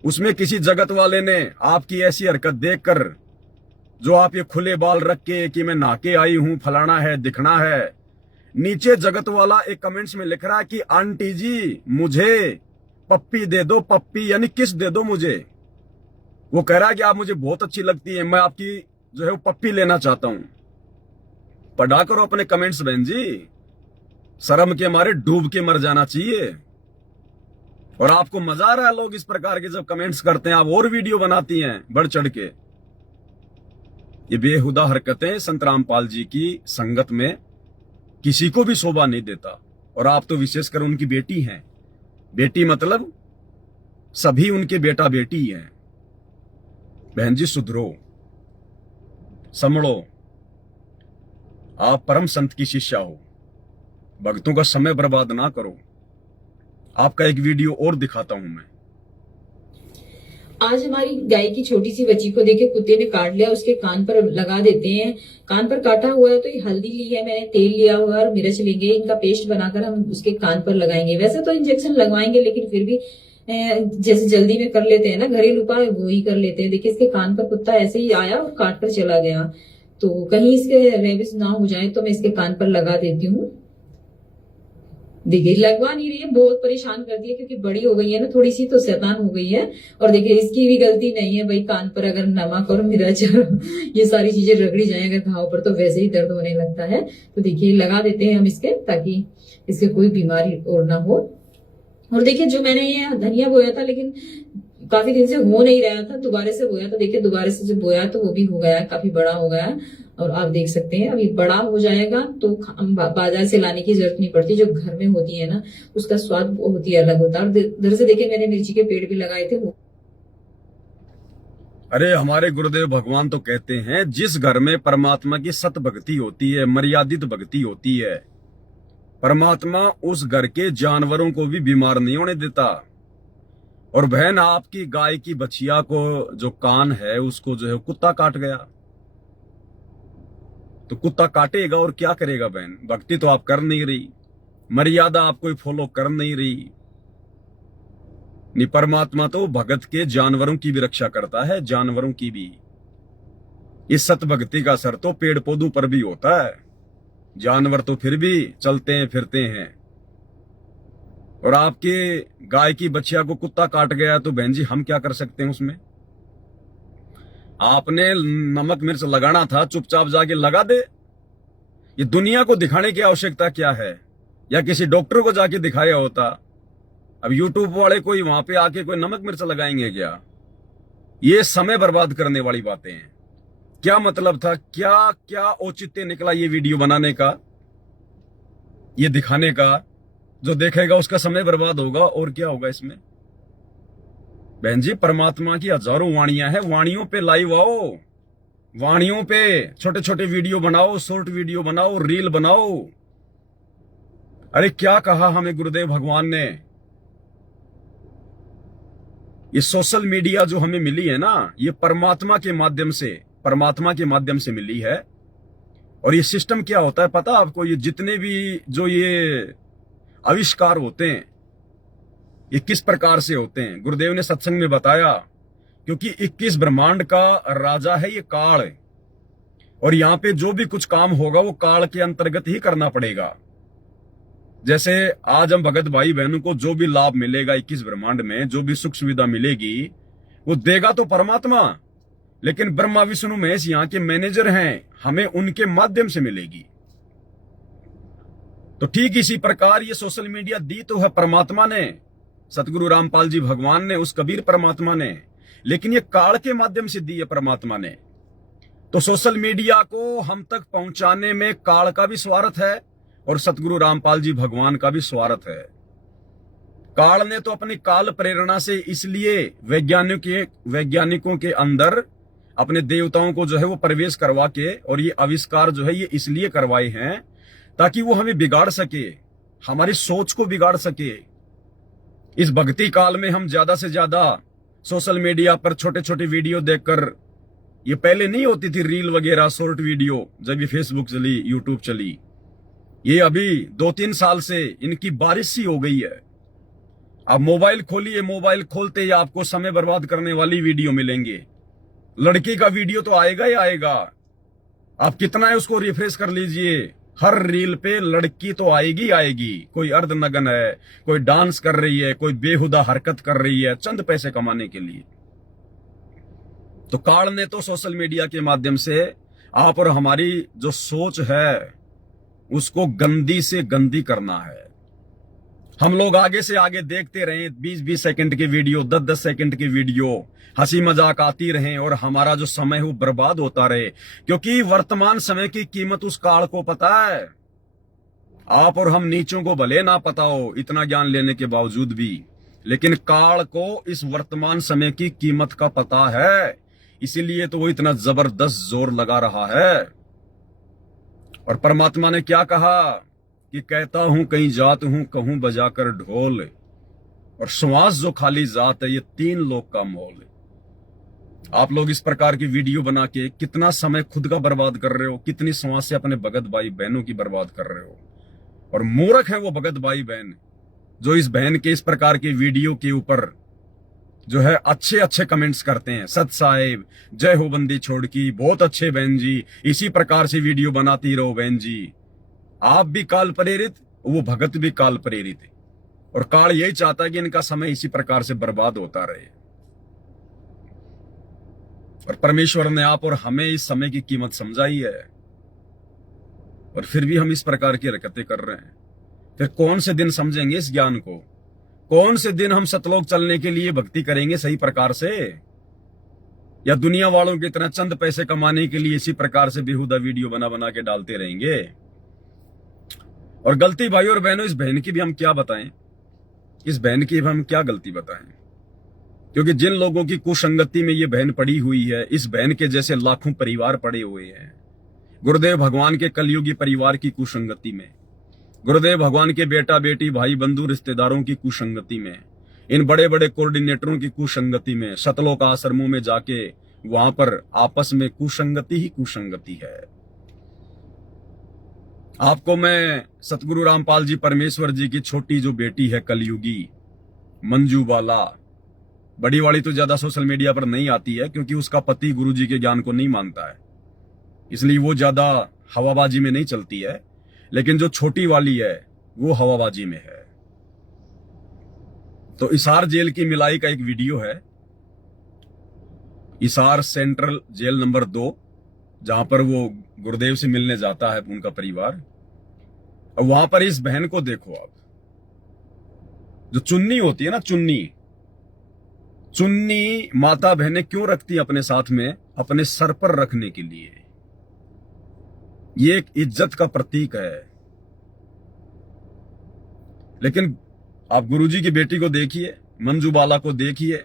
उसमें किसी जगत वाले ने आपकी ऐसी हरकत देखकर, जो आप ये खुले बाल रख के कि मैं नहा के आई हूं, फलाना है, दिखना है, नीचे जगत वाला एक कमेंट्स में लिख रहा है कि आंटी जी मुझे पप्पी दे दो, पप्पी यानी किस दे दो मुझे। वो कह रहा है कि आप मुझे बहुत अच्छी लगती है, मैं आपकी जो है वो पप्पी लेना चाहता हूं। पढ़ा करो अपने कमेंट्स बहन जी, शर्म के मारे डूब के मर जाना चाहिए। और आपको मजा आ रहा है, लोग इस प्रकार के जब कमेंट्स करते हैं, आप और वीडियो बनाती हैं बढ़ चढ़ के। ये बेहुदा हरकतें संत रामपाल जी की संगत में किसी को भी शोभा नहीं देता। और आप तो विशेषकर उनकी बेटी हैं। बेटी मतलब सभी उनके बेटा बेटी हैं। बहन जी सुधरो, संभलो। आप परम संत की शिष्या हो, भक्तों का समय बर्बाद ना करो। आपका एक वीडियो और दिखाता हूं मैं। आज हमारी गाय की छोटी सी बच्ची को देखे कुत्ते ने काट लिया, उसके कान पर लगा देते हैं। कान पर काटा हुआ है तो ये हल्दी ली है मैंने, तेल लिया हुआ है और मिर्च लेंगे, इनका पेस्ट बनाकर हम उसके कान पर लगाएंगे। वैसे तो इंजेक्शन लगवाएंगे, लेकिन फिर भी जैसे जल्दी में कर लेते हैं ना, घरेलू उपाय वो ही कर लेते हैं। देखिए इसके कान पर कुत्ता ऐसे ही आया और काट कर चला गया, तो कहीं इसके रेबिस ना हो जाए तो मैं इसके कान पर लगा देती हूँ। देखिए लगवा नहीं रही है, बहुत परेशान कर दिया, क्योंकि बड़ी हो गई है ना थोड़ी सी, तो शैतान हो गई है। और देखिए इसकी भी गलती नहीं है भाई, कान पर अगर नमक और मिर्च ये सारी चीजें रगड़ी जाए अगर घाव पर, तो वैसे ही दर्द होने लगता है। तो देखिए लगा देते हैं हम इसके, ताकि इसके कोई बीमारी और ना हो। और देखिए जो मैंने ये धनिया बोया था, लेकिन काफी दिन से हो नहीं रहा था, दोबारा से बोया था। देखिए दोबारा से जब बोया तो वो भी हो गया है, काफी बड़ा हो गया है। और आप देख सकते हैं अभी बड़ा हो जाएगा तो हम बाजार से लाने की जरूरत नहीं पड़ती। जो घर में होती है ना, उसका स्वाद बहुत ही अलग होता है। और इधर से देखिए मैंने मिर्ची के पेड़ भी लगाए थे। अरे हमारे गुरुदेव भगवान तो कहते हैं जिस घर में परमात्मा की सत भक्ति होती है, मर्यादित भक्ति होती है, परमात्मा उस घर के जानवरों को भी बीमार नहीं होने देता। और बहन, आपकी गाय की बछिया को जो कान है उसको जो है कुत्ता काट गया, तो कुत्ता काटेगा और क्या करेगा बहन? भक्ति तो आप कर नहीं रही, मर्यादा आप कोई फॉलो कर नहीं रही। नहीं, परमात्मा तो भगत के जानवरों की भी रक्षा करता है, जानवरों की भी। इस सत भक्ति का असर तो पेड़ पौधों पर भी होता है, जानवर तो फिर भी चलते हैं फिरते हैं। और आपके गाय की बच्चिया को कुत्ता काट गया तो बहन जी हम क्या कर सकते हैं उसमें? आपने नमक मिर्च लगाना था, चुपचाप जाके लगा दे। ये दुनिया को दिखाने की आवश्यकता क्या है? या किसी डॉक्टर को जाके दिखाया होता। अब यूट्यूब वाले कोई वहां पे आके कोई नमक मिर्च लगाएंगे क्या? ये समय बर्बाद करने वाली बातें हैं। क्या मतलब था, क्या क्या औचित्य निकला ये वीडियो बनाने का, ये दिखाने का? जो देखेगा उसका समय बर्बाद होगा, और क्या होगा इसमें? बहन जी, परमात्मा की हजारों वाणियां हैं, वाणियों पे लाइव आओ, वाणियों पे छोटे छोटे वीडियो बनाओ, शॉर्ट वीडियो बनाओ, रील बनाओ। अरे क्या कहा हमें गुरुदेव भगवान ने? ये सोशल मीडिया जो हमें मिली है ना, ये परमात्मा के माध्यम से मिली है। और ये सिस्टम क्या होता है पता आपको? ये जितने भी जो ये आविष्कार होते हैं, ये किस प्रकार से होते हैं? गुरुदेव ने सत्संग में बताया, क्योंकि 21 ब्रह्मांड का राजा है ये काल, और यहां पे जो भी कुछ काम होगा वो काल के अंतर्गत ही करना पड़ेगा। जैसे आज हम भगत भाई बहनों को जो भी लाभ मिलेगा 21 ब्रह्मांड में, जो भी सुख सुविधा मिलेगी, वो देगा तो परमात्मा, लेकिन ब्रह्मा विष्णु महेश यहाँ के मैनेजर हैं, हमें उनके माध्यम से मिलेगी। तो ठीक इसी प्रकार ये सोशल मीडिया दी तो है परमात्मा ने, सतगुरु रामपाल जी भगवान ने, उस कबीर परमात्मा ने, लेकिन ये काल के माध्यम से दी है परमात्मा ने। तो सोशल मीडिया को हम तक पहुंचाने में काल का भी स्वार्थ है और सतगुरु रामपाल जी भगवान का भी स्वार्थ है। काल ने तो अपनी काल प्रेरणा से इसलिए वैज्ञानिकों के अंदर अपने देवताओं को जो है वो प्रवेश करवा के, और ये आविष्कार जो है ये इसलिए करवाए हैं ताकि वो हमें बिगाड़ सके, हमारी सोच को बिगाड़ सके। इस भक्ति काल में हम ज्यादा से ज्यादा सोशल मीडिया पर छोटे छोटे वीडियो देखकर, ये पहले नहीं होती थी रील वगैरह शॉर्ट वीडियो, जब ये फेसबुक चली, यूट्यूब चली, ये अभी 2-3 साल से इनकी बारिश सी हो गई है। आप मोबाइल खोलिए, मोबाइल खोलते ही आपको समय बर्बाद करने वाली वीडियो मिलेंगे। लड़की का वीडियो तो आएगा ही आएगा, आप कितना है उसको रिफ्रेश कर लीजिए, हर रील पे लड़की तो आएगी आएगी। कोई अर्धनग्न है, कोई डांस कर रही है, कोई बेहुदा हरकत कर रही है चंद पैसे कमाने के लिए। तो काल ने तो सोशल मीडिया के माध्यम से आप और हमारी जो सोच है उसको गंदी से गंदी करना है। हम लोग आगे से आगे देखते रहे 20-20 सेकंड के वीडियो, 10-10 सेकंड के वीडियो, हंसी मजाक आती रहे और हमारा जो समय है वो बर्बाद होता रहे, क्योंकि वर्तमान समय की कीमत उस काल को पता है। आप और हम नीचों को भले ना पता हो इतना ज्ञान लेने के बावजूद भी, लेकिन काल को इस वर्तमान समय की कीमत का पता है, इसीलिए तो वो इतना जबरदस्त जोर लगा रहा है। और परमात्मा ने क्या कहा कि कहता हूं कहीं जात हूं, कहूं बजाकर ढोल, और श्वास जो खाली जात है ये 3 लोक का मोल। आप लोग इस प्रकार की वीडियो बना के कितना समय खुद का बर्बाद कर रहे हो, कितनी श्वास से अपने भगत भाई बहनों की बर्बाद कर रहे हो। और मूर्ख है वो भगत भाई बहन जो इस बहन के इस प्रकार की वीडियो के ऊपर जो है अच्छे अच्छे कमेंट्स करते हैं, सत साहेब, जय हो बंदी छोड़ की, बहुत अच्छे बहन जी, इसी प्रकार से वीडियो बनाती रहो बहन जी। आप भी काल प्रेरित, वो भगत भी काल प्रेरित है, और काल यही चाहता है कि इनका समय इसी प्रकार से बर्बाद होता रहे। और परमेश्वर ने आप और हमें इस समय की कीमत समझाई है, और फिर भी हम इस प्रकार की हरकतें कर रहे हैं। फिर कौन से दिन समझेंगे इस ज्ञान को? कौन से दिन हम सतलोक चलने के लिए भक्ति करेंगे सही प्रकार से? या दुनिया वालों की तरह चंद पैसे कमाने के लिए इसी प्रकार से बेहुदा वीडियो बना बना के डालते रहेंगे? और गलती भाई और बहनों, इस बहन की भी हम क्या बताएं, इस बहन की भी हम क्या गलती बताएं? क्योंकि जिन लोगों की कुसंगति में ये बहन पड़ी हुई है, इस बहन के जैसे लाखों परिवार पड़े हुए हैं गुरुदेव भगवान के कलयुगी परिवार की कुसंगति में, गुरुदेव भगवान के बेटा बेटी भाई बंधु रिश्तेदारों की कुसंगति में, इन बड़े बड़े कोऑर्डिनेटरों की कुसंगति में, सतलोक आश्रमों में जाके वहां पर आपस में कुसंगति ही कुसंगति है। आपको मैं सतगुरु रामपाल जी परमेश्वर जी की छोटी जो बेटी है कलयुगी मंजू बाला, बड़ी वाली तो ज्यादा सोशल मीडिया पर नहीं आती है क्योंकि उसका पति गुरु जी के ज्ञान को नहीं मानता है, इसलिए वो ज्यादा हवाबाजी में नहीं चलती है, लेकिन जो छोटी वाली है वो हवाबाजी में है। तो इसार जेल की मिलाई का एक वीडियो है, इसार सेंट्रल जेल नंबर 2, जहां पर वो गुरुदेव से मिलने जाता है उनका परिवार। और वहां पर इस बहन को देखो आप, जो चुन्नी होती है ना, चुन्नी माता बहनें क्यों रखती है अपने साथ में? अपने सर पर रखने के लिए। ये एक इज्जत का प्रतीक है। लेकिन आप गुरुजी की बेटी को देखिए, मंजू बाला को देखिए,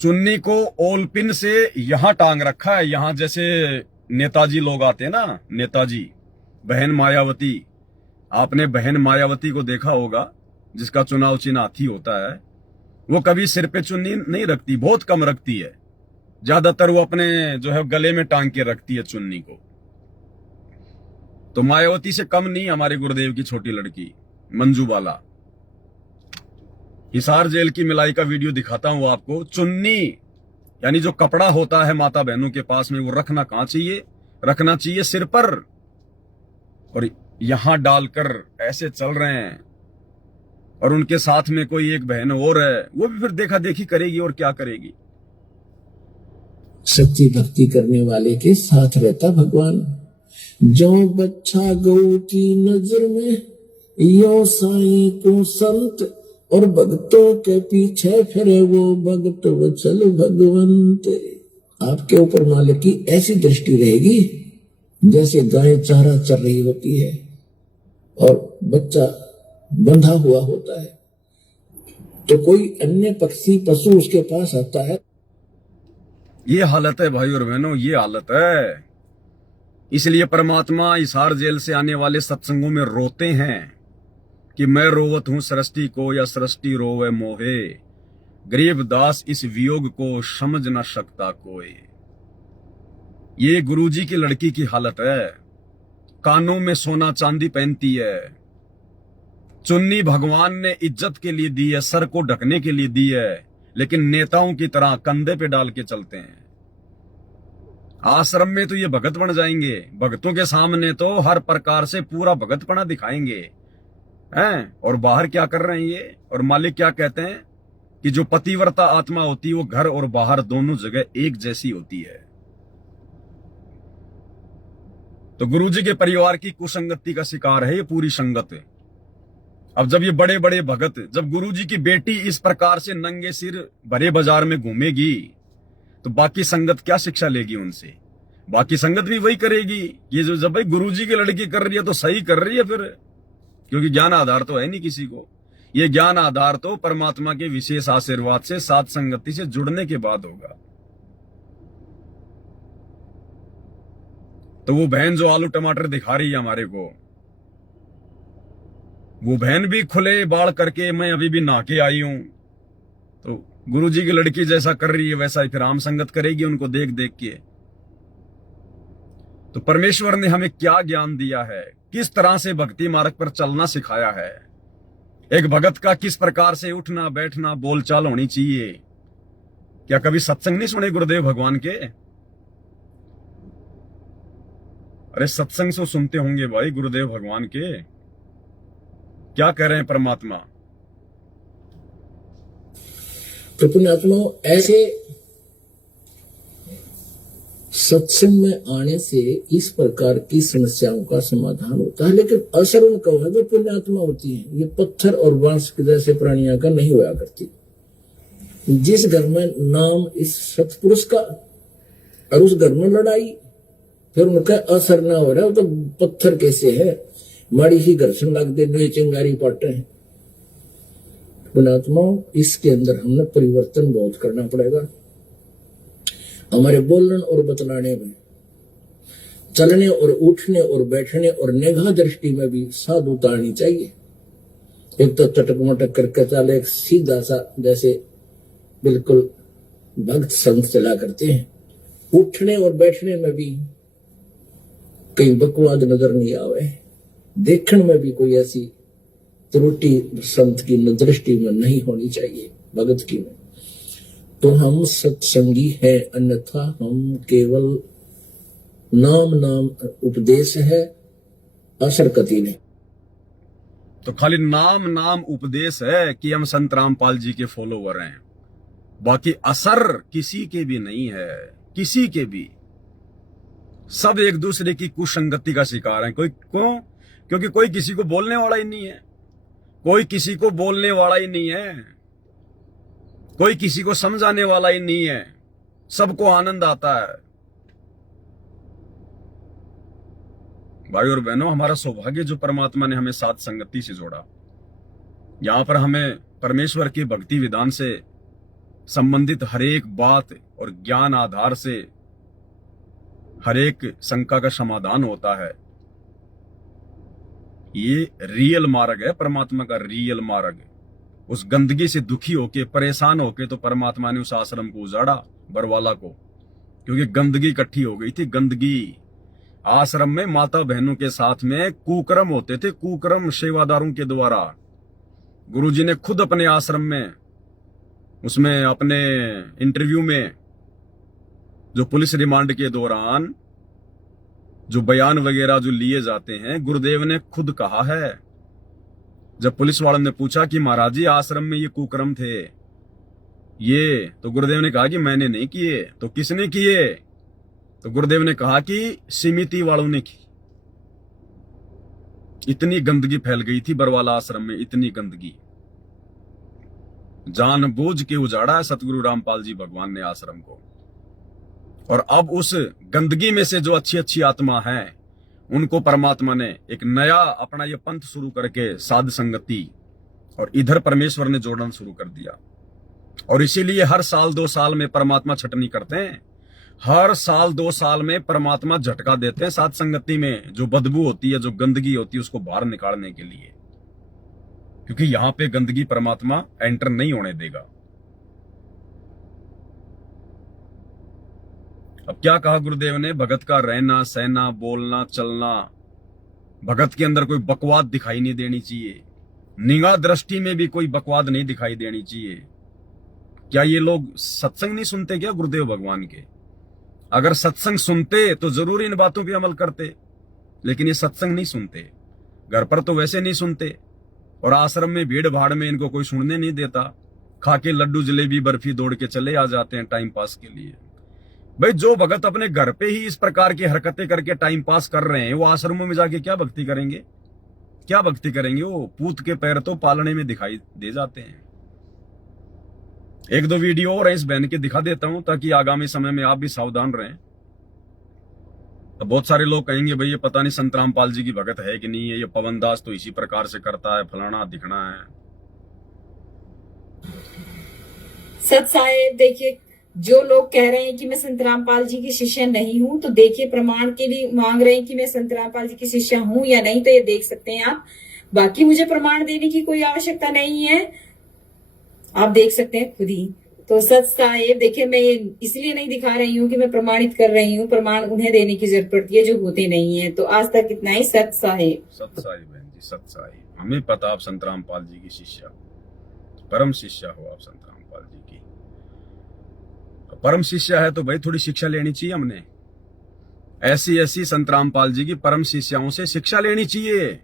चुन्नी को ओलपिन से यहां टांग रखा है, यहां जैसे नेताजी लोग आते हैं ना, नेताजी। बहन मायावती, आपने बहन मायावती को देखा होगा, जिसका चुनाव चिन्ह हाथी होता है, वो कभी सिर पे चुन्नी नहीं रखती, बहुत कम रखती है, ज्यादातर वो अपने जो है गले में टांग के रखती है चुन्नी को। तो मायावती से कम नहीं हमारे गुरुदेव की छोटी लड़की मंजू बाला। हिसार जेल की मिलाई का वीडियो दिखाता हूं आपको। चुन्नी यानी जो कपड़ा होता है माता बहनों के पास में, वो रखना कहां चाहिए? रखना चाहिए सिर पर, और यहां डालकर ऐसे चल रहे हैं। और उनके साथ में कोई एक बहन और है, वो भी फिर देखा देखी करेगी, और क्या करेगी। सच्ची भक्ति करने वाले के साथ रहता भगवान। जो बच्चा गौ की नजर में, यो साईं को संत, और भक्तों के पीछे फिरे वो भगत वत्सल भगवंत। आपके ऊपर मालिक की ऐसी दृष्टि रहेगी जैसे गाय चारा चर रही होती है और बच्चा बंधा हुआ होता है, तो कोई अन्य पक्षी पशु उसके पास आता है। ये हालत है भाई और बहनों, ये हालत है। इसलिए परमात्मा हिसार जेल से आने वाले सत्संगों में रोते हैं कि मैं रोवत हूं सृष्टि को, या सृष्टि रोवे मोहे, गरीब दास इस वियोग को समझ न सकता कोई। ये गुरुजी की लड़की की हालत है। कानों में सोना चांदी पहनती है, चुन्नी भगवान ने इज्जत के लिए दी है, सर को ढकने के लिए दी है, लेकिन नेताओं की तरह कंधे पे डाल के चलते हैं। आश्रम में तो ये भगत बन जाएंगे, भगतों के सामने तो हर प्रकार से पूरा भगतपना दिखाएंगे हैं। और बाहर क्या कर रहे हैं ये? और मालिक क्या कहते हैं कि जो पतिव्रता आत्मा होती है वो घर और बाहर दोनों जगह एक जैसी होती है। तो गुरुजी के परिवार की कुसंगति का शिकार है ये पूरी संगत। अब जब ये बड़े बड़े भगत, जब गुरुजी की बेटी इस प्रकार से नंगे सिर भरे बाजार में घूमेगी, तो बाकी संगत क्या शिक्षा लेगी उनसे? बाकी संगत भी वही करेगी। ये जो जब भाई गुरुजी की लड़की कर रही है तो सही कर रही है फिर, क्योंकि ज्ञान आधार तो है नहीं किसी को। ये ज्ञान आधार तो परमात्मा के विशेष आशीर्वाद से, साथ संगति से जुड़ने के बाद होगा। तो वो बहन जो आलू टमाटर दिखा रही है हमारे को, वो बहन भी खुले बाल करके मैं अभी भी नहा के आई हूं, तो गुरुजी की लड़की जैसा कर रही है वैसा ही फिर आम संगत करेगी उनको देख देख के। तो परमेश्वर ने हमें क्या ज्ञान दिया है, किस तरह से भक्ति मार्ग पर चलना सिखाया है, एक भगत का किस प्रकार से उठना बैठना बोलचाल होनी चाहिए। क्या कभी सत्संग नहीं सुने गुरुदेव भगवान के? अरे सत्संग से सुनते होंगे भाई गुरुदेव भगवान के। क्या कह रहे हैं परमात्मा? तो पुण्यात्मा, ऐसे सत्संग में आने से इस प्रकार की समस्याओं का समाधान होता है, लेकिन असर उनका है जो पुण्यात्मा होती है। ये पत्थर और बांस के जैसे प्राणियों का नहीं हुआ करती। जिस घर में नाम इस सत्पुरुष का और उस घर में लड़ाई, फिर उनका असर ना हो रहा, तो पत्थर कैसे है, माड़ी ही घर्षण लग दे, नई चिंगारी पाटे हैं। पुण्यात्माओं, इसके अंदर हमने परिवर्तन बहुत करना पड़ेगा। हमारे बोलने और बतलाने में, चलने और उठने और बैठने और निगाह दृष्टि में भी साधुता आनी चाहिए। एक तो चटक मटक करके चले, एक सीधा सा जैसे बिल्कुल भक्त संत चला करते हैं। उठने और बैठने में भी कहीं बकवाद नजर नहीं आवे, देखने में भी कोई ऐसी त्रुटि संत की दृष्टि में नहीं होनी चाहिए, भगत की में। तो हम सत्संगी हैं, अन्यथा हम केवल नाम उपदेश है, असर कति नहीं। तो खाली नाम उपदेश है कि हम संत रामपाल जी के फॉलोवर हैं, बाकी असर किसी के भी नहीं है, किसी के भी। सब एक दूसरे की कुसंगति का शिकार हैं। क्योंकि कोई किसी को बोलने वाला ही नहीं है, कोई किसी को बोलने वाला ही नहीं है, कोई किसी को समझाने वाला ही नहीं है। सबको आनंद आता है। भाई और बहनों, हमारा सौभाग्य जो परमात्मा ने हमें साथ संगति से जोड़ा। यहां पर हमें परमेश्वर के भक्ति विधान से संबंधित हर एक बात और ज्ञान आधार से हर एक शंका का समाधान होता है। ये रियल मार्ग है, परमात्मा का रियल मार्ग। उस गंदगी से दुखी होके, परेशान होके तो परमात्मा ने उस आश्रम को उजाड़ा, बरवाला को, क्योंकि गंदगी इकट्ठी हो गई थी। गंदगी आश्रम में माता बहनों के साथ में कुकर्म होते थे, कुकर्म सेवादारों के द्वारा। गुरुजी ने खुद अपने आश्रम में, उसमें अपने इंटरव्यू में, जो पुलिस रिमांड के दौरान जो बयान वगैरह जो लिए जाते हैं, गुरुदेव ने खुद कहा है। जब पुलिस वालों ने पूछा कि महाराज जी आश्रम में ये कुकर्म थे, ये, तो गुरुदेव ने कहा कि मैंने नहीं किए। तो किसने किए? तो गुरुदेव ने कहा कि समिति वालों ने की। इतनी गंदगी फैल गई थी बरवाला आश्रम में, इतनी गंदगी। जानबूझ के उजाड़ा है सतगुरु रामपाल जी भगवान ने आश्रम को। और अब उस गंदगी में से जो अच्छी अच्छी आत्मा है, उनको परमात्मा ने एक नया अपना ये पंथ शुरू करके साध संगति, और इधर परमेश्वर ने जोड़ना शुरू कर दिया। और इसीलिए हर साल 2 साल में परमात्मा छटनी करते हैं। हर साल 2 साल में परमात्मा झटका देते हैं साध संगति में। जो बदबू होती है, जो गंदगी होती है, उसको बाहर निकालने के लिए, क्योंकि यहां पे गंदगी परमात्मा एंटर नहीं होने देगा। अब क्या कहा गुरुदेव ने? भगत का रहना सहना, बोलना चलना, भगत के अंदर कोई बकवाद दिखाई नहीं देनी चाहिए। निगाह दृष्टि में भी कोई बकवाद नहीं दिखाई देनी चाहिए। क्या ये लोग सत्संग नहीं सुनते क्या गुरुदेव भगवान के? अगर सत्संग सुनते तो जरूर इन बातों पे अमल करते, लेकिन ये सत्संग नहीं सुनते। घर पर तो वैसे नहीं सुनते, और आश्रम में भीड़ भाड़ में इनको कोई सुनने नहीं देता। खा के लड्डू जलेबी बर्फी दौड़ के चले आ जाते हैं टाइम पास के लिए। भाई जो भगत अपने घर पे ही इस प्रकार की हरकतें करके टाइम पास कर रहे हैं, वो आश्रमों में जाके क्या भक्ति करेंगे? क्या भक्ति करेंगे? वो पूत के पैर तो पालने में दिखाई दे जाते हैं। 1-2 वीडियो और इस बहन के दिखा देता हूं, ताकि आगामी समय में आप भी सावधान रहें। तो बहुत सारे लोग कहेंगे भाई ये पता नहीं संत रामपाल जी की भगत है कि नहीं है, ये पवन दास तो इसी प्रकार से करता है, फलाना दिखना है। सत साहेब, देखिए जो लोग कह रहे हैं कि मैं संत रामपाल जी की शिष्य नहीं हूं, तो देखिए प्रमाण के लिए मांग रहे हैं कि मैं संत रामपाल जी की शिष्य हूं या नहीं, तो ये देख सकते हैं आप। बाकी मुझे प्रमाण देने की कोई आवश्यकता नहीं है, आप देख सकते हैं खुद ही। तो सत साहेब देखिए, मैं ये इसलिए नहीं दिखा रही हूँ कि मैं प्रमाणित कर रही हूँ, प्रमाण उन्हें देने की जरूरत पड़ती है जो होते नहीं है। तो आज तक इतना ही। सत साहेब। सत साहिब बहन जी, सत साहिब। हमें पता आप संत रामपाल जी की शिष्या, परम शिष्या हो आप संत रामपाल जी की। परम शिष्या है तो भाई थोड़ी शिक्षा लेनी चाहिए हमने। ऐसी संत रामपाल जी की परम शिष्याओं से शिक्षा लेनी चाहिए।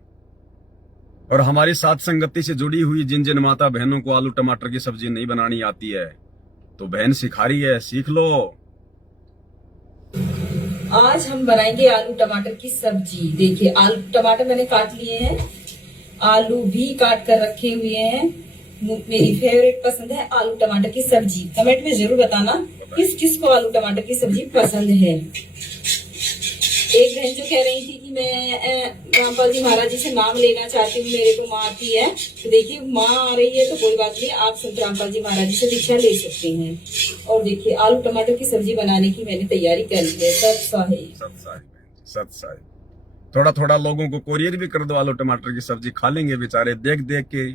और हमारी साथ संगति से जुड़ी हुई जिन जिन माता बहनों को आलू टमाटर की सब्जी नहीं बनानी आती है, तो बहन सिखा रही है, सीख लो। आज हम बनाएंगे आलू टमाटर की सब्जी। देखिए आलू टमाटर मैंने काट लिए हैं, आलू भी काट कर रखे हुए हैं। मेरी फेवरेट पसंद है आलू टमाटर की सब्जी। कमेंट में जरूर बताना किस किस को आलू टमाटर की सब्जी पसंद है। एक बहन जो कह रही थी कि मैं रामपाल जी महाराज जी से नाम लेना चाहती हूँ, मेरे को माँ आती है, तो देखिए माँ आ रही है तो कोई बात नहीं, आप संत रामपाल जी महाराज जी से दीक्षा ले सकते हैं। और देखिए आलू टमाटर की सब्जी बनाने की मैंने तैयारी कर ली है। सत साहिब थोड़ा थोड़ा लोगों को कोरियर भी कर दो, आलू टमाटर की सब्जी खा लेंगे बेचारे, देख देख के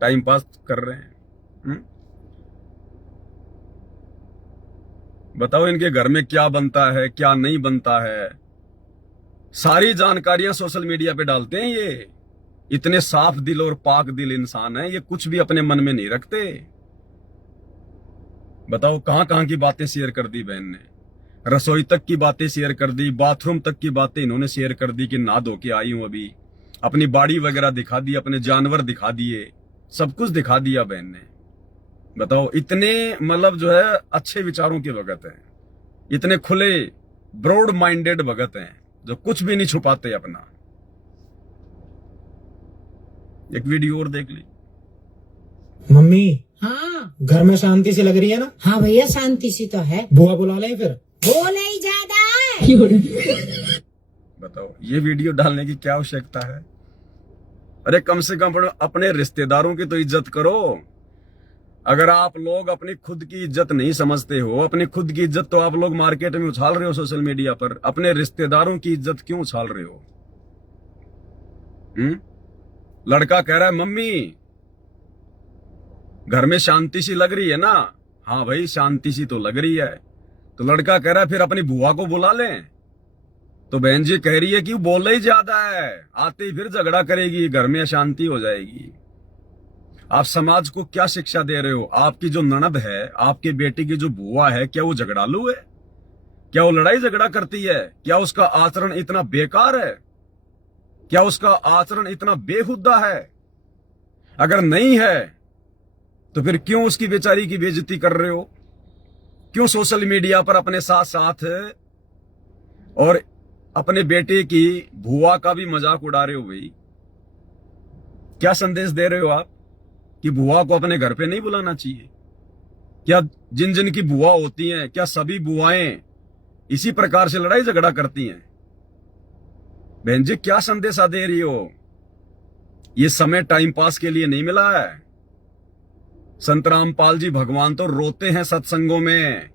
टाइम पास कर रहे हैं। बताओ इनके घर में क्या बनता है क्या नहीं बनता है, सारी जानकारियां सोशल मीडिया पे डालते हैं। ये इतने साफ दिल और पाक दिल इंसान है, ये कुछ भी अपने मन में नहीं रखते। बताओ कहां कहां की बातें शेयर कर दी बहन ने, रसोई तक की बातें शेयर कर दी, बाथरूम तक की बातें इन्होंने शेयर कर दी कि नहा धो के आई हूं अभी, अपनी बाड़ी वगैरह दिखा दी, अपने जानवर दिखा दिए, सब कुछ दिखा दिया बहन ने। बताओ इतने मतलब जो है अच्छे विचारों के भगत हैं, इतने खुले ब्रॉड माइंडेड भगत हैं जो कुछ भी नहीं छुपाते अपना। एक वीडियो और देख ली। मम्मी हाँ घर में शांति सी लग रही है ना? हाँ भैया शांति सी तो है। बुआ बुला लें फिर? बोले ही ज्यादा है। बताओ ये वीडियो डालने की क्या आवश्यकता है? अरे कम से कम अपने रिश्तेदारों की तो इज्जत करो। अगर आप लोग अपनी खुद की इज्जत नहीं समझते हो, अपनी खुद की इज्जत तो आप लोग मार्केट में उछाल रहे हो सोशल मीडिया पर, अपने रिश्तेदारों की इज्जत क्यों उछाल रहे हो? लड़का कह रहा है मम्मी घर में शांति सी लग रही है ना? हाँ भाई शांति सी तो लग रही है। तो लड़का कह रहा है फिर अपनी बुआ को बुला लें। तो बहन जी कह रही है कि बोल ही ज्यादा है, आते ही फिर झगड़ा करेगी, घर में अशांति हो जाएगी। आप समाज को क्या शिक्षा दे रहे हो? आपकी जो ननद है, आपके बेटे की जो बुआ है, क्या वो झगड़ालू है? क्या वो लड़ाई झगड़ा करती है? क्या उसका आचरण इतना बेकार है? क्या उसका आचरण इतना बेहुदा है? अगर नहीं है तो फिर क्यों उसकी बेचारी की बेइज्जती कर रहे हो? क्यों सोशल मीडिया पर अपने साथ साथ और अपने बेटे की बुआ का भी मजाक उड़ा रहे हो? भाई क्या संदेश दे रहे हो आप कि बुआ को अपने घर पे नहीं बुलाना चाहिए? क्या जिन जिन की बुआ होती हैं, क्या सभी बुआएं इसी प्रकार से लड़ाई झगड़ा करती हैं? बहन जी क्या संदेशा दे रही हो? ये समय टाइम पास के लिए नहीं मिला है। संत रामपाल जी भगवान तो रोते हैं सत्संगों में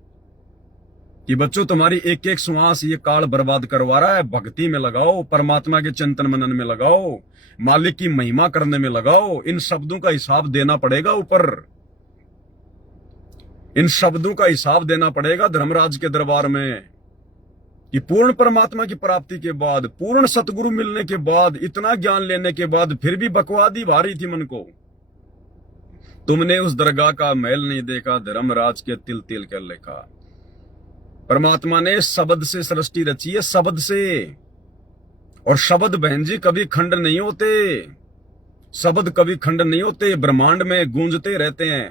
कि बच्चों तुम्हारी एक एक श्वास ये काल बर्बाद करवा रहा है। भक्ति में लगाओ, परमात्मा के चिंतन मनन में लगाओ, मालिक की महिमा करने में लगाओ। इन शब्दों का हिसाब देना पड़ेगा ऊपर, इन शब्दों का हिसाब देना पड़ेगा धर्मराज के दरबार में कि पूर्ण परमात्मा की प्राप्ति के बाद, पूर्ण सतगुरु मिलने के बाद, इतना ज्ञान लेने के बाद फिर भी बकवादी भारी थी मन को। तुमने उस दरगाह का महल नहीं देखा, धर्मराज के तिल तिल कर लेखा। परमात्मा ने शब्द से सृष्टि रची है, शब्द से। और शब्द बहन जी कभी खंड नहीं होते, शब्द कभी खंड नहीं होते, ब्रह्मांड में गूंजते रहते हैं।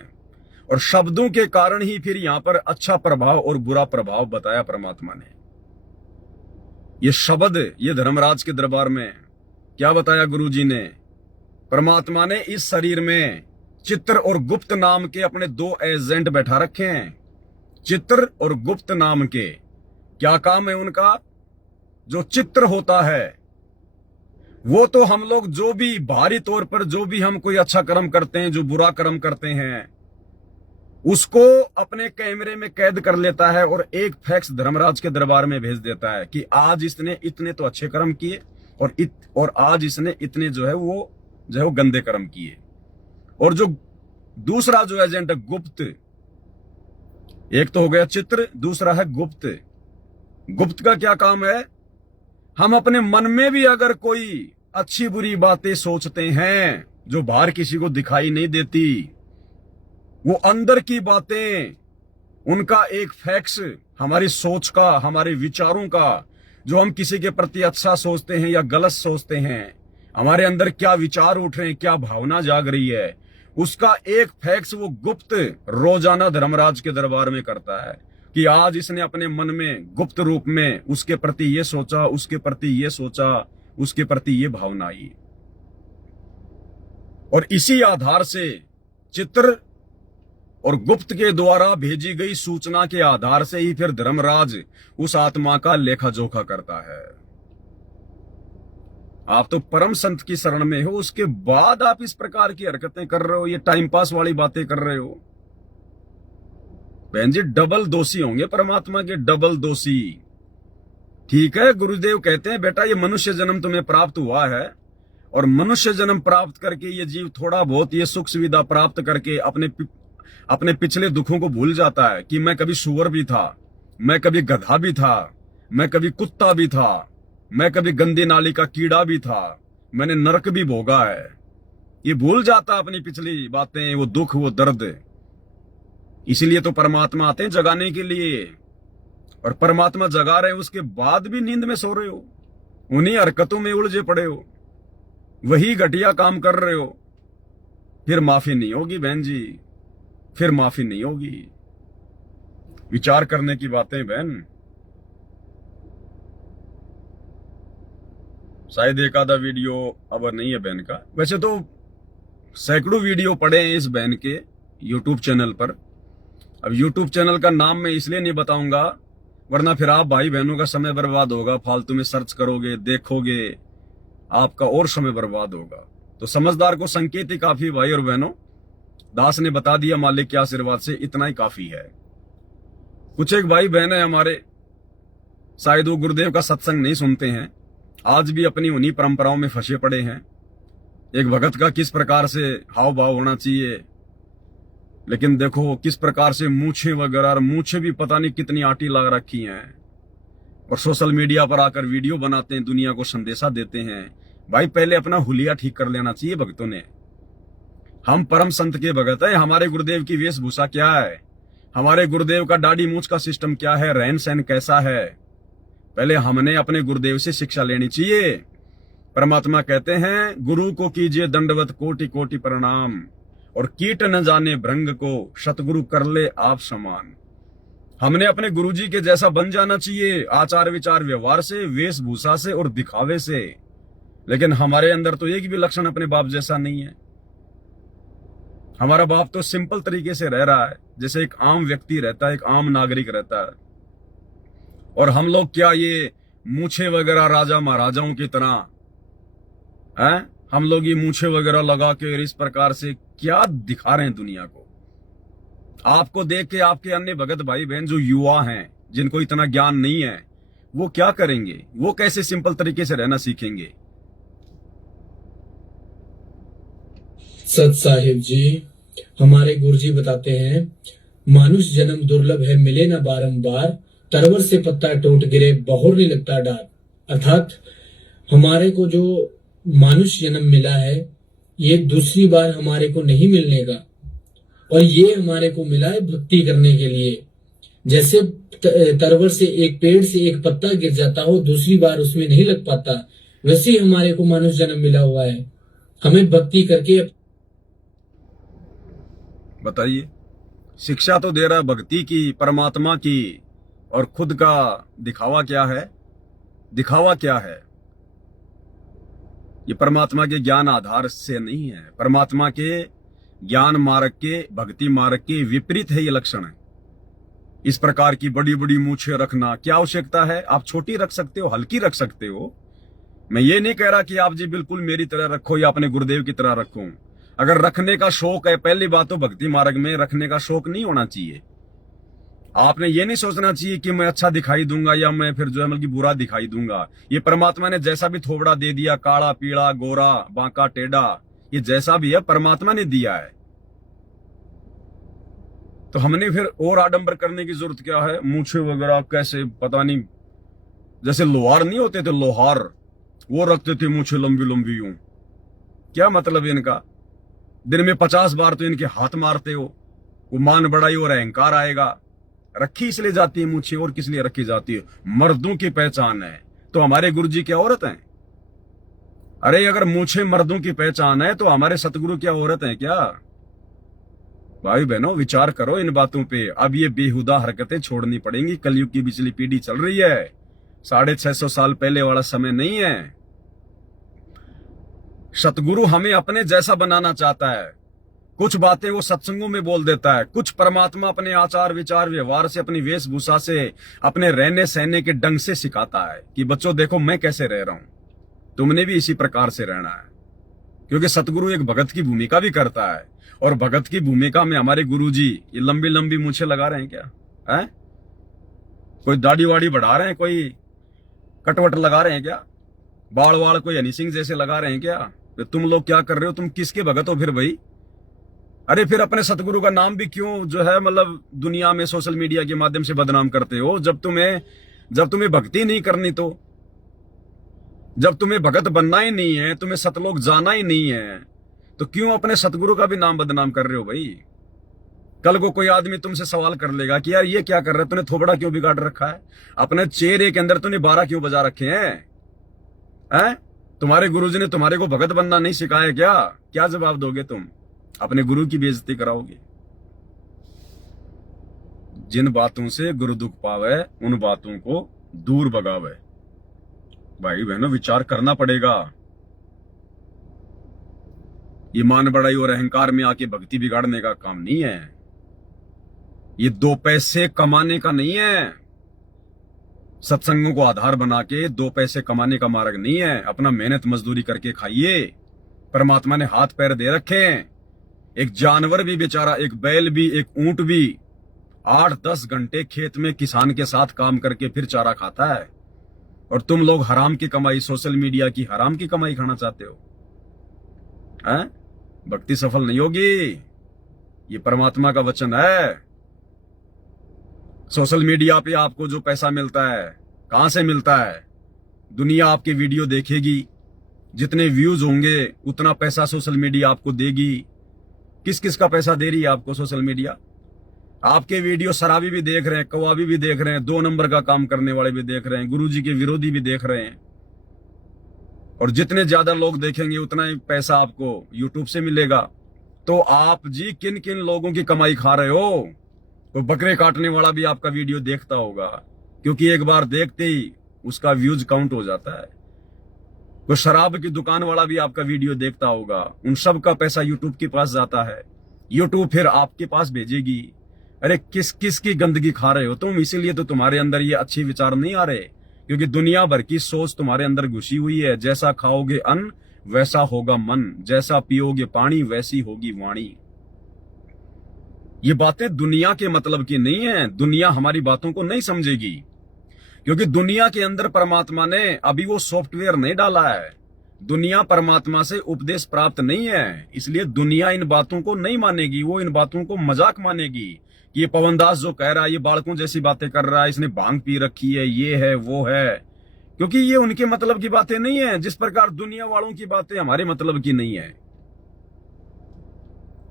और शब्दों के कारण ही फिर यहां पर अच्छा प्रभाव और बुरा प्रभाव बताया परमात्मा ने। ये शब्द, ये धर्मराज के दरबार में क्या बताया गुरुजी ने? परमात्मा ने इस शरीर में चित्र और गुप्त नाम के अपने दो एजेंट बैठा रखे हैं। चित्र और गुप्त नाम के क्या काम है उनका? जो चित्र होता है वो तो हम लोग जो भी बाहरी तौर पर जो भी हम कोई अच्छा कर्म करते हैं, जो बुरा कर्म करते हैं, उसको अपने कैमरे में कैद कर लेता है और एक फैक्स धर्मराज के दरबार में भेज देता है कि आज इसने इतने तो अच्छे कर्म किए और आज इसने इतने जो है वो गंदे कर्म किए। और जो दूसरा जो एजेंट है गुप्त, एक तो हो गया चित्र, दूसरा है गुप्त। गुप्त का क्या काम है? हम अपने मन में भी अगर कोई अच्छी बुरी बातें सोचते हैं जो बाहर किसी को दिखाई नहीं देती, वो अंदर की बातें, उनका एक फैक्स हमारी सोच का, हमारे विचारों का, जो हम किसी के प्रति अच्छा सोचते हैं या गलत सोचते हैं, हमारे अंदर क्या विचार उठ रहे हैं, क्या भावना जाग रही है, उसका एक फैक्स वो गुप्त रोजाना धर्मराज के दरबार में करता है कि आज इसने अपने मन में गुप्त रूप में उसके प्रति ये सोचा, उसके प्रति ये सोचा, उसके प्रति ये भावना आई। और इसी आधार से चित्र और गुप्त के द्वारा भेजी गई सूचना के आधार से ही फिर धर्मराज उस आत्मा का लेखा जोखा करता है। आप तो परम संत की शरण में हो, उसके बाद आप इस प्रकार की हरकतें कर रहे हो, ये टाइम पास वाली बातें कर रहे हो। बहन जी डबल दोषी होंगे परमात्मा के, डबल दोषी। ठीक है, गुरुदेव कहते हैं बेटा ये मनुष्य जन्म तुम्हें प्राप्त हुआ है, और मनुष्य जन्म प्राप्त करके ये जीव थोड़ा बहुत ये सुख सुविधा प्राप्त करके अपने पिछले दुखों को भूल जाता है कि मैं कभी सुअर भी था, मैं कभी गधा भी था, मैं कभी कुत्ता भी था, मैं कभी गंदी नाली का कीड़ा भी था, मैंने नरक भी भोगा है। ये भूल जाता अपनी पिछली बातें, वो दुख, वो दर्द। इसीलिए तो परमात्मा आते हैं जगाने के लिए, और परमात्मा जगा रहे हैं, उसके बाद भी नींद में सो रहे हो, उन्हीं हरकतों में उलझे पड़े हो, वही घटिया काम कर रहे हो। फिर माफी नहीं होगी बहन जी, फिर माफी नहीं होगी। विचार करने की बातें बहन। शायद एक आधा वीडियो अब नहीं है बहन का, वैसे तो सैकड़ों वीडियो पड़े हैं इस बहन के यूट्यूब चैनल पर। अब यूट्यूब चैनल का नाम मैं इसलिए नहीं बताऊंगा, वरना फिर आप भाई बहनों का समय बर्बाद होगा, फालतू में सर्च करोगे, देखोगे, आपका और समय बर्बाद होगा। तो समझदार को संकेत ही काफी भाई और बहनों, दास ने बता दिया मालिक के आशीर्वाद से, इतना ही काफी है। कुछ एक भाई बहन है हमारे, शायद वो गुरुदेव का सत्संग नहीं सुनते हैं, आज भी अपनी उन्हीं परंपराओं में फंसे पड़े हैं। एक भगत का किस प्रकार से हाव भाव होना चाहिए, लेकिन देखो किस प्रकार से मूछे वगैरह, और मूछे भी पता नहीं कितनी आटी लगा रखी हैं, और सोशल मीडिया पर आकर वीडियो बनाते हैं, दुनिया को संदेशा देते हैं। भाई पहले अपना हुलिया ठीक कर लेना चाहिए भक्तों ने। हम परम संत के भगत है, हमारे गुरुदेव की वेशभूषा क्या है, हमारे गुरुदेव का दाढ़ी मूछ का सिस्टम क्या है, रहन सहन कैसा है, पहले हमने अपने गुरुदेव से शिक्षा लेनी चाहिए। परमात्मा कहते हैं गुरु को कीजिए दंडवत कोटि कोटि प्रणाम, और कीट न जाने भृंग को सतगुरु कर ले आप समान। हमने अपने गुरुजी के जैसा बन जाना चाहिए, आचार विचार व्यवहार से, वेशभूषा से और दिखावे से। लेकिन हमारे अंदर तो एक भी लक्षण अपने बाप जैसा नहीं है। हमारा बाप तो सिंपल तरीके से रह रहा है, जैसे एक आम व्यक्ति रहता है, एक आम नागरिक रहता है। और हम लोग क्या ये मूछे वगैरह राजा महाराजाओं की तरह हैं, हम लोग ये मूछे वगैरह लगा के इस प्रकार से क्या दिखा रहे हैं दुनिया को। आपको देख के आपके अन्य भगत भाई बहन जो युवा हैं, जिनको इतना ज्ञान नहीं है, वो क्या करेंगे, वो कैसे सिंपल तरीके से रहना सीखेंगे। सत साहिब जी, हमारे गुरुजी बताते हैं मानुष जन्म दुर्लभ है, मिले ना बारंबार, तरवर से पत्ता टूट गिरे बहुर नहीं लगता डार। अर्थात हमारे को जो मानुष जन्म मिला है, ये दूसरी बार हमारे को नहीं मिलने का, और ये हमारे को मिला है भक्ति करने के लिए। जैसे तरवर से एक पेड़ से एक पत्ता गिर जाता हो, दूसरी बार उसमें नहीं लग पाता, वैसे ही हमारे को मानुष जन्म मिला हुआ है। हमें भक्ति करके, बताइए, शिक्षा तो दे रहा है भक्ति की, परमात्मा की, और खुद का दिखावा क्या है, दिखावा क्या है। ये परमात्मा के ज्ञान आधार से नहीं है, परमात्मा के ज्ञान मार्ग के, भक्ति मार्ग के विपरीत है ये लक्षण है। इस प्रकार की बड़ी बड़ी मूछें रखना क्या आवश्यकता है। आप छोटी रख सकते हो, हल्की रख सकते हो। मैं ये नहीं कह रहा कि आप जी बिल्कुल मेरी तरह रखो या अपने गुरुदेव की तरह रखो। अगर रखने का शौक है, पहली बात तो भक्ति मार्ग में रखने का शौक नहीं होना चाहिए। आपने ये नहीं सोचना चाहिए कि मैं अच्छा दिखाई दूंगा या मैं फिर जो है मतलब बुरा दिखाई दूंगा। ये परमात्मा ने जैसा भी थोबड़ा दे दिया, काला पीला गोरा बांका टेढ़ा, ये जैसा भी है परमात्मा ने दिया है। तो हमने फिर और आडंबर करने की जरूरत क्या है। मूछे वगैरह कैसे पता नहीं, जैसे लोहार नहीं होते थे, लोहार वो रखते थे मूछे लंबी लंबी यूं। क्या मतलब इनका, दिन में 50 बार तो इनके हाथ मारते हो, वो मान बड़ाई और अहंकार आएगा। रखी इसलिए जाती है मूछे, और किस लिए रखी जाती है, मर्दों की पहचान है। तो हमारे गुरुजी क्या औरत हैं? अरे अगर मूछे मर्दों की पहचान है तो हमारे सतगुरु क्या औरत हैं क्या? भाई बहनों विचार करो इन बातों पे। अब ये बेहुदा हरकतें छोड़नी पड़ेंगी। कलयुग की पिछली पीढ़ी चल रही है, 650 साल पहले वाला समय नहीं है। सतगुरु हमें अपने जैसा बनाना चाहता है। कुछ बातें वो सत्संगों में बोल देता है, कुछ परमात्मा अपने आचार विचार व्यवहार से, अपनी वेशभूषा से, अपने रहने सहने के ढंग से सिखाता है कि बच्चों देखो मैं कैसे रह रहा हूं। तुमने भी इसी प्रकार से रहना है, क्योंकि सतगुरु एक भगत की भूमिका भी करता है। और भगत की भूमिका में हमारे गुरुजी ये लंबी लंबी मूछें लगा रहे हैं क्या? है कोई दाढ़ी वाड़ी बढ़ा रहे हैं, कोई कटवट लगा रहे हैं क्या? बाल वाल कोई हनी सिंह जैसे लगा रहे हैं क्या? तो तुम लोग क्या कर रहे हो? तुम किसके भगत हो फिर भाई? अरे फिर अपने सतगुरु का नाम भी क्यों जो है मतलब दुनिया में सोशल मीडिया के माध्यम से बदनाम करते हो? जब तुम्हें भक्ति नहीं करनी, तो जब तुम्हें भगत बनना ही नहीं है, तुम्हें सतलोक जाना ही नहीं है, तो क्यों अपने सतगुरु का भी नाम बदनाम कर रहे हो भाई? कल को कोई आदमी तुमसे सवाल कर लेगा कि यार ये क्या कर रहा है, तूने थोबड़ा क्यों बिगाड़ रखा है, अपने चेहरे के अंदर तूने 12 क्यों बजा रखे हैं? तुम्हारे गुरुजी ने तुम्हारे को भगत बनना नहीं सिखाया क्या? क्या जवाब दोगे तुम? अपने गुरु की बेइज्जती कराओगे। जिन बातों से गुरु दुख पावे उन बातों को दूर भगावे। भाई बहनों, विचार करना पड़ेगा। ये मान बड़ाई और अहंकार में आके भक्ति बिगाड़ने का काम नहीं है। ये 2 पैसे कमाने का नहीं है। सत्संगों को आधार बना के 2 पैसे कमाने का मार्ग नहीं है। अपना मेहनत मजदूरी करके खाइए। परमात्मा ने हाथ पैर दे रखे हैं। एक जानवर भी बेचारा, एक बैल भी, एक ऊंट भी 8-10 घंटे खेत में किसान के साथ काम करके फिर चारा खाता है। और तुम लोग हराम की कमाई, सोशल मीडिया की हराम की कमाई खाना चाहते हो। हैं? भक्ति सफल नहीं होगी। ये परमात्मा का वचन है। सोशल मीडिया पे आपको जो पैसा मिलता है, कहां से मिलता है? दुनिया आपके वीडियो देखेगी, जितने व्यूज होंगे उतना पैसा सोशल मीडिया आपको देगी। किस किस का पैसा दे रही है आपको सोशल मीडिया? आपके वीडियो शराबी भी देख रहे हैं, कवाबी भी देख रहे हैं, 2 नंबर का काम करने वाले भी देख रहे हैं, गुरुजी के विरोधी भी देख रहे हैं। और जितने ज्यादा लोग देखेंगे उतना ही पैसा आपको यूट्यूब से मिलेगा। तो आप जी किन किन लोगों की कमाई खा रहे हो? कोई बकरे काटने वाला भी आपका वीडियो देखता होगा, क्योंकि एक बार देखते ही उसका व्यूज काउंट हो जाता है। कोई शराब की दुकान वाला भी आपका वीडियो देखता होगा। उन सब का पैसा यूट्यूब के पास जाता है। यूट्यूब फिर आपके पास भेजेगी। अरे किस किस की गंदगी खा रहे हो तुम? इसीलिए तो तुम्हारे अंदर ये अच्छे विचार नहीं आ रहे, क्योंकि दुनिया भर की सोच तुम्हारे अंदर घुसी हुई है। जैसा खाओगे अन्न वैसा होगा मन, जैसा पियोगे पानी वैसी होगी वाणी। ये बातें दुनिया के मतलब की नहीं है। दुनिया हमारी बातों को नहीं समझेगी, क्योंकि दुनिया के अंदर परमात्मा ने अभी वो सॉफ्टवेयर नहीं डाला है। दुनिया परमात्मा से उपदेश प्राप्त नहीं है, इसलिए दुनिया इन बातों को नहीं मानेगी। वो इन बातों को मजाक मानेगी कि ये पवनदास जो कह रहा है, ये बालकों जैसी बातें कर रहा है, इसने भांग पी रखी है, ये है वो है। क्योंकि ये उनके मतलब की बातें नहीं है। जिस प्रकार दुनिया वालों की बातें हमारे मतलब की नहीं है,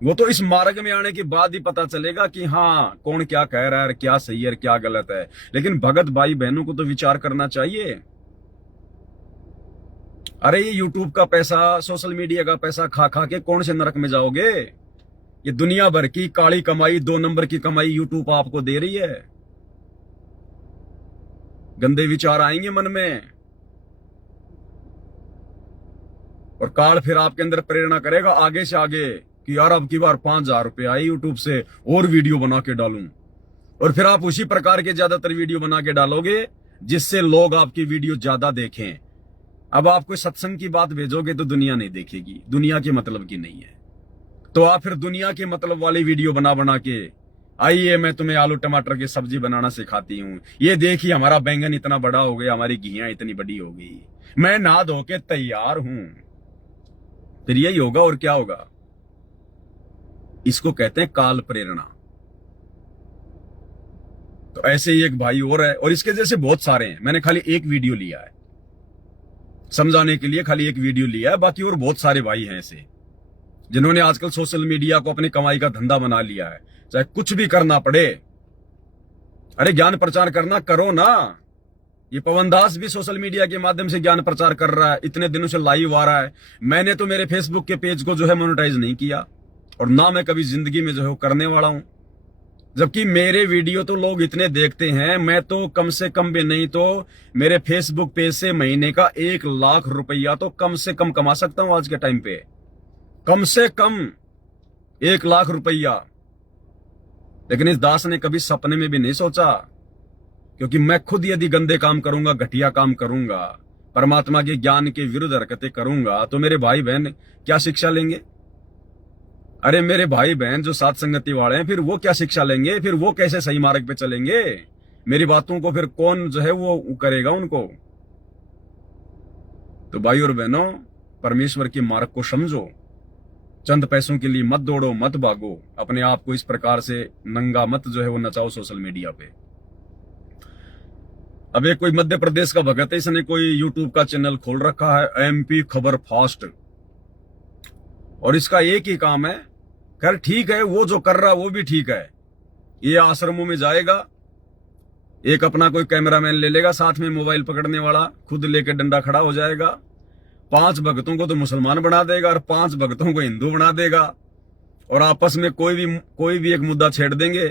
वो तो इस मार्ग में आने के बाद ही पता चलेगा कि हाँ कौन क्या कह रहा है, क्या सही है क्या गलत है। लेकिन भगत भाई बहनों को तो विचार करना चाहिए। अरे ये यूट्यूब का पैसा, सोशल मीडिया का पैसा खा खा के कौन से नरक में जाओगे? ये दुनिया भर की काली कमाई, 2 नंबर की कमाई यूट्यूब आपको दे रही है। गंदे विचार आएंगे मन में, और काल फिर आपके अंदर प्रेरणा करेगा आगे से आगे कि यार अब की बार 5,000 रुपए आई यूट्यूब से, और वीडियो बना के डालूं। और फिर आप उसी प्रकार के ज्यादातर वीडियो बना के डालोगे जिससे लोग आपकी वीडियो ज्यादा देखें। अब आप कोई सत्संग की बात भेजोगे तो दुनिया नहीं देखेगी, दुनिया के मतलब की नहीं है। तो आप फिर दुनिया के मतलब वाली वीडियो बना बना के, आइए मैं तुम्हें आलू टमाटर की सब्जी बनाना सिखाती हूँ, ये देखिए हमारा बैंगन इतना बड़ा हो गया, हमारी घियां इतनी बड़ी हो गई, मैं नहा धो के तैयार हूं। फिर यही होगा और क्या होगा? इसको कहते हैं काल प्रेरणा। तो ऐसे ही एक भाई और है, और इसके जैसे बहुत सारे हैं। मैंने खाली एक वीडियो लिया है समझाने के लिए, खाली एक वीडियो लिया है। बाकी और बहुत सारे भाई हैं ऐसे, जिन्होंने आजकल सोशल मीडिया को अपनी कमाई का धंधा बना लिया है। चाहे कुछ भी करना पड़े, अरे ज्ञान प्रचार करना करो ना। ये पवनदास भी सोशल मीडिया के माध्यम से ज्ञान प्रचार कर रहा है, इतने दिनों से लाइव आ रहा है। मैंने तो मेरे फेसबुक के पेज को जो है मोनेटाइज नहीं किया, और ना मैं कभी जिंदगी में जो है करने वाला हूं। जबकि मेरे वीडियो तो लोग इतने देखते हैं, मैं तो कम से कम भी नहीं तो मेरे फेसबुक पेज से महीने का 1 लाख रुपया तो कम से कम कमा सकता हूं आज के टाइम पे। कम से कम 1 लाख रुपया। लेकिन इस दास ने कभी सपने में भी नहीं सोचा, क्योंकि मैं खुद यदि गंदे काम करूंगा, घटिया काम करूंगा, परमात्मा के ज्ञान के विरुद्ध हरकतें करूंगा तो मेरे भाई बहन क्या शिक्षा लेंगे? अरे मेरे भाई बहन जो साथ संगति वाले हैं, फिर वो क्या शिक्षा लेंगे? फिर वो कैसे सही मार्ग पे चलेंगे? मेरी बातों को फिर कौन जो है वो करेगा उनको? तो भाई और बहनों, परमेश्वर के मार्ग को समझो। चंद पैसों के लिए मत दौड़ो, मत भागो। अपने आप को इस प्रकार से नंगा मत जो है वो नचाओ सोशल मीडिया पे। अब एक कोई मध्य प्रदेश का भगत है, इसने कोई यूट्यूब का चैनल खोल रखा है, एमपी खबर फास्ट, और इसका एक ही काम है। खैर ठीक है, वो जो कर रहा है वो भी ठीक है। ये आश्रमों में जाएगा, एक अपना कोई कैमरामैन ले लेगा, साथ में मोबाइल पकड़ने वाला, खुद लेके डंडा खड़ा हो जाएगा। 5 भक्तों को तो मुसलमान बना देगा और 5 भक्तों को हिंदू बना देगा, और आपस में कोई भी एक मुद्दा छेड़ देंगे,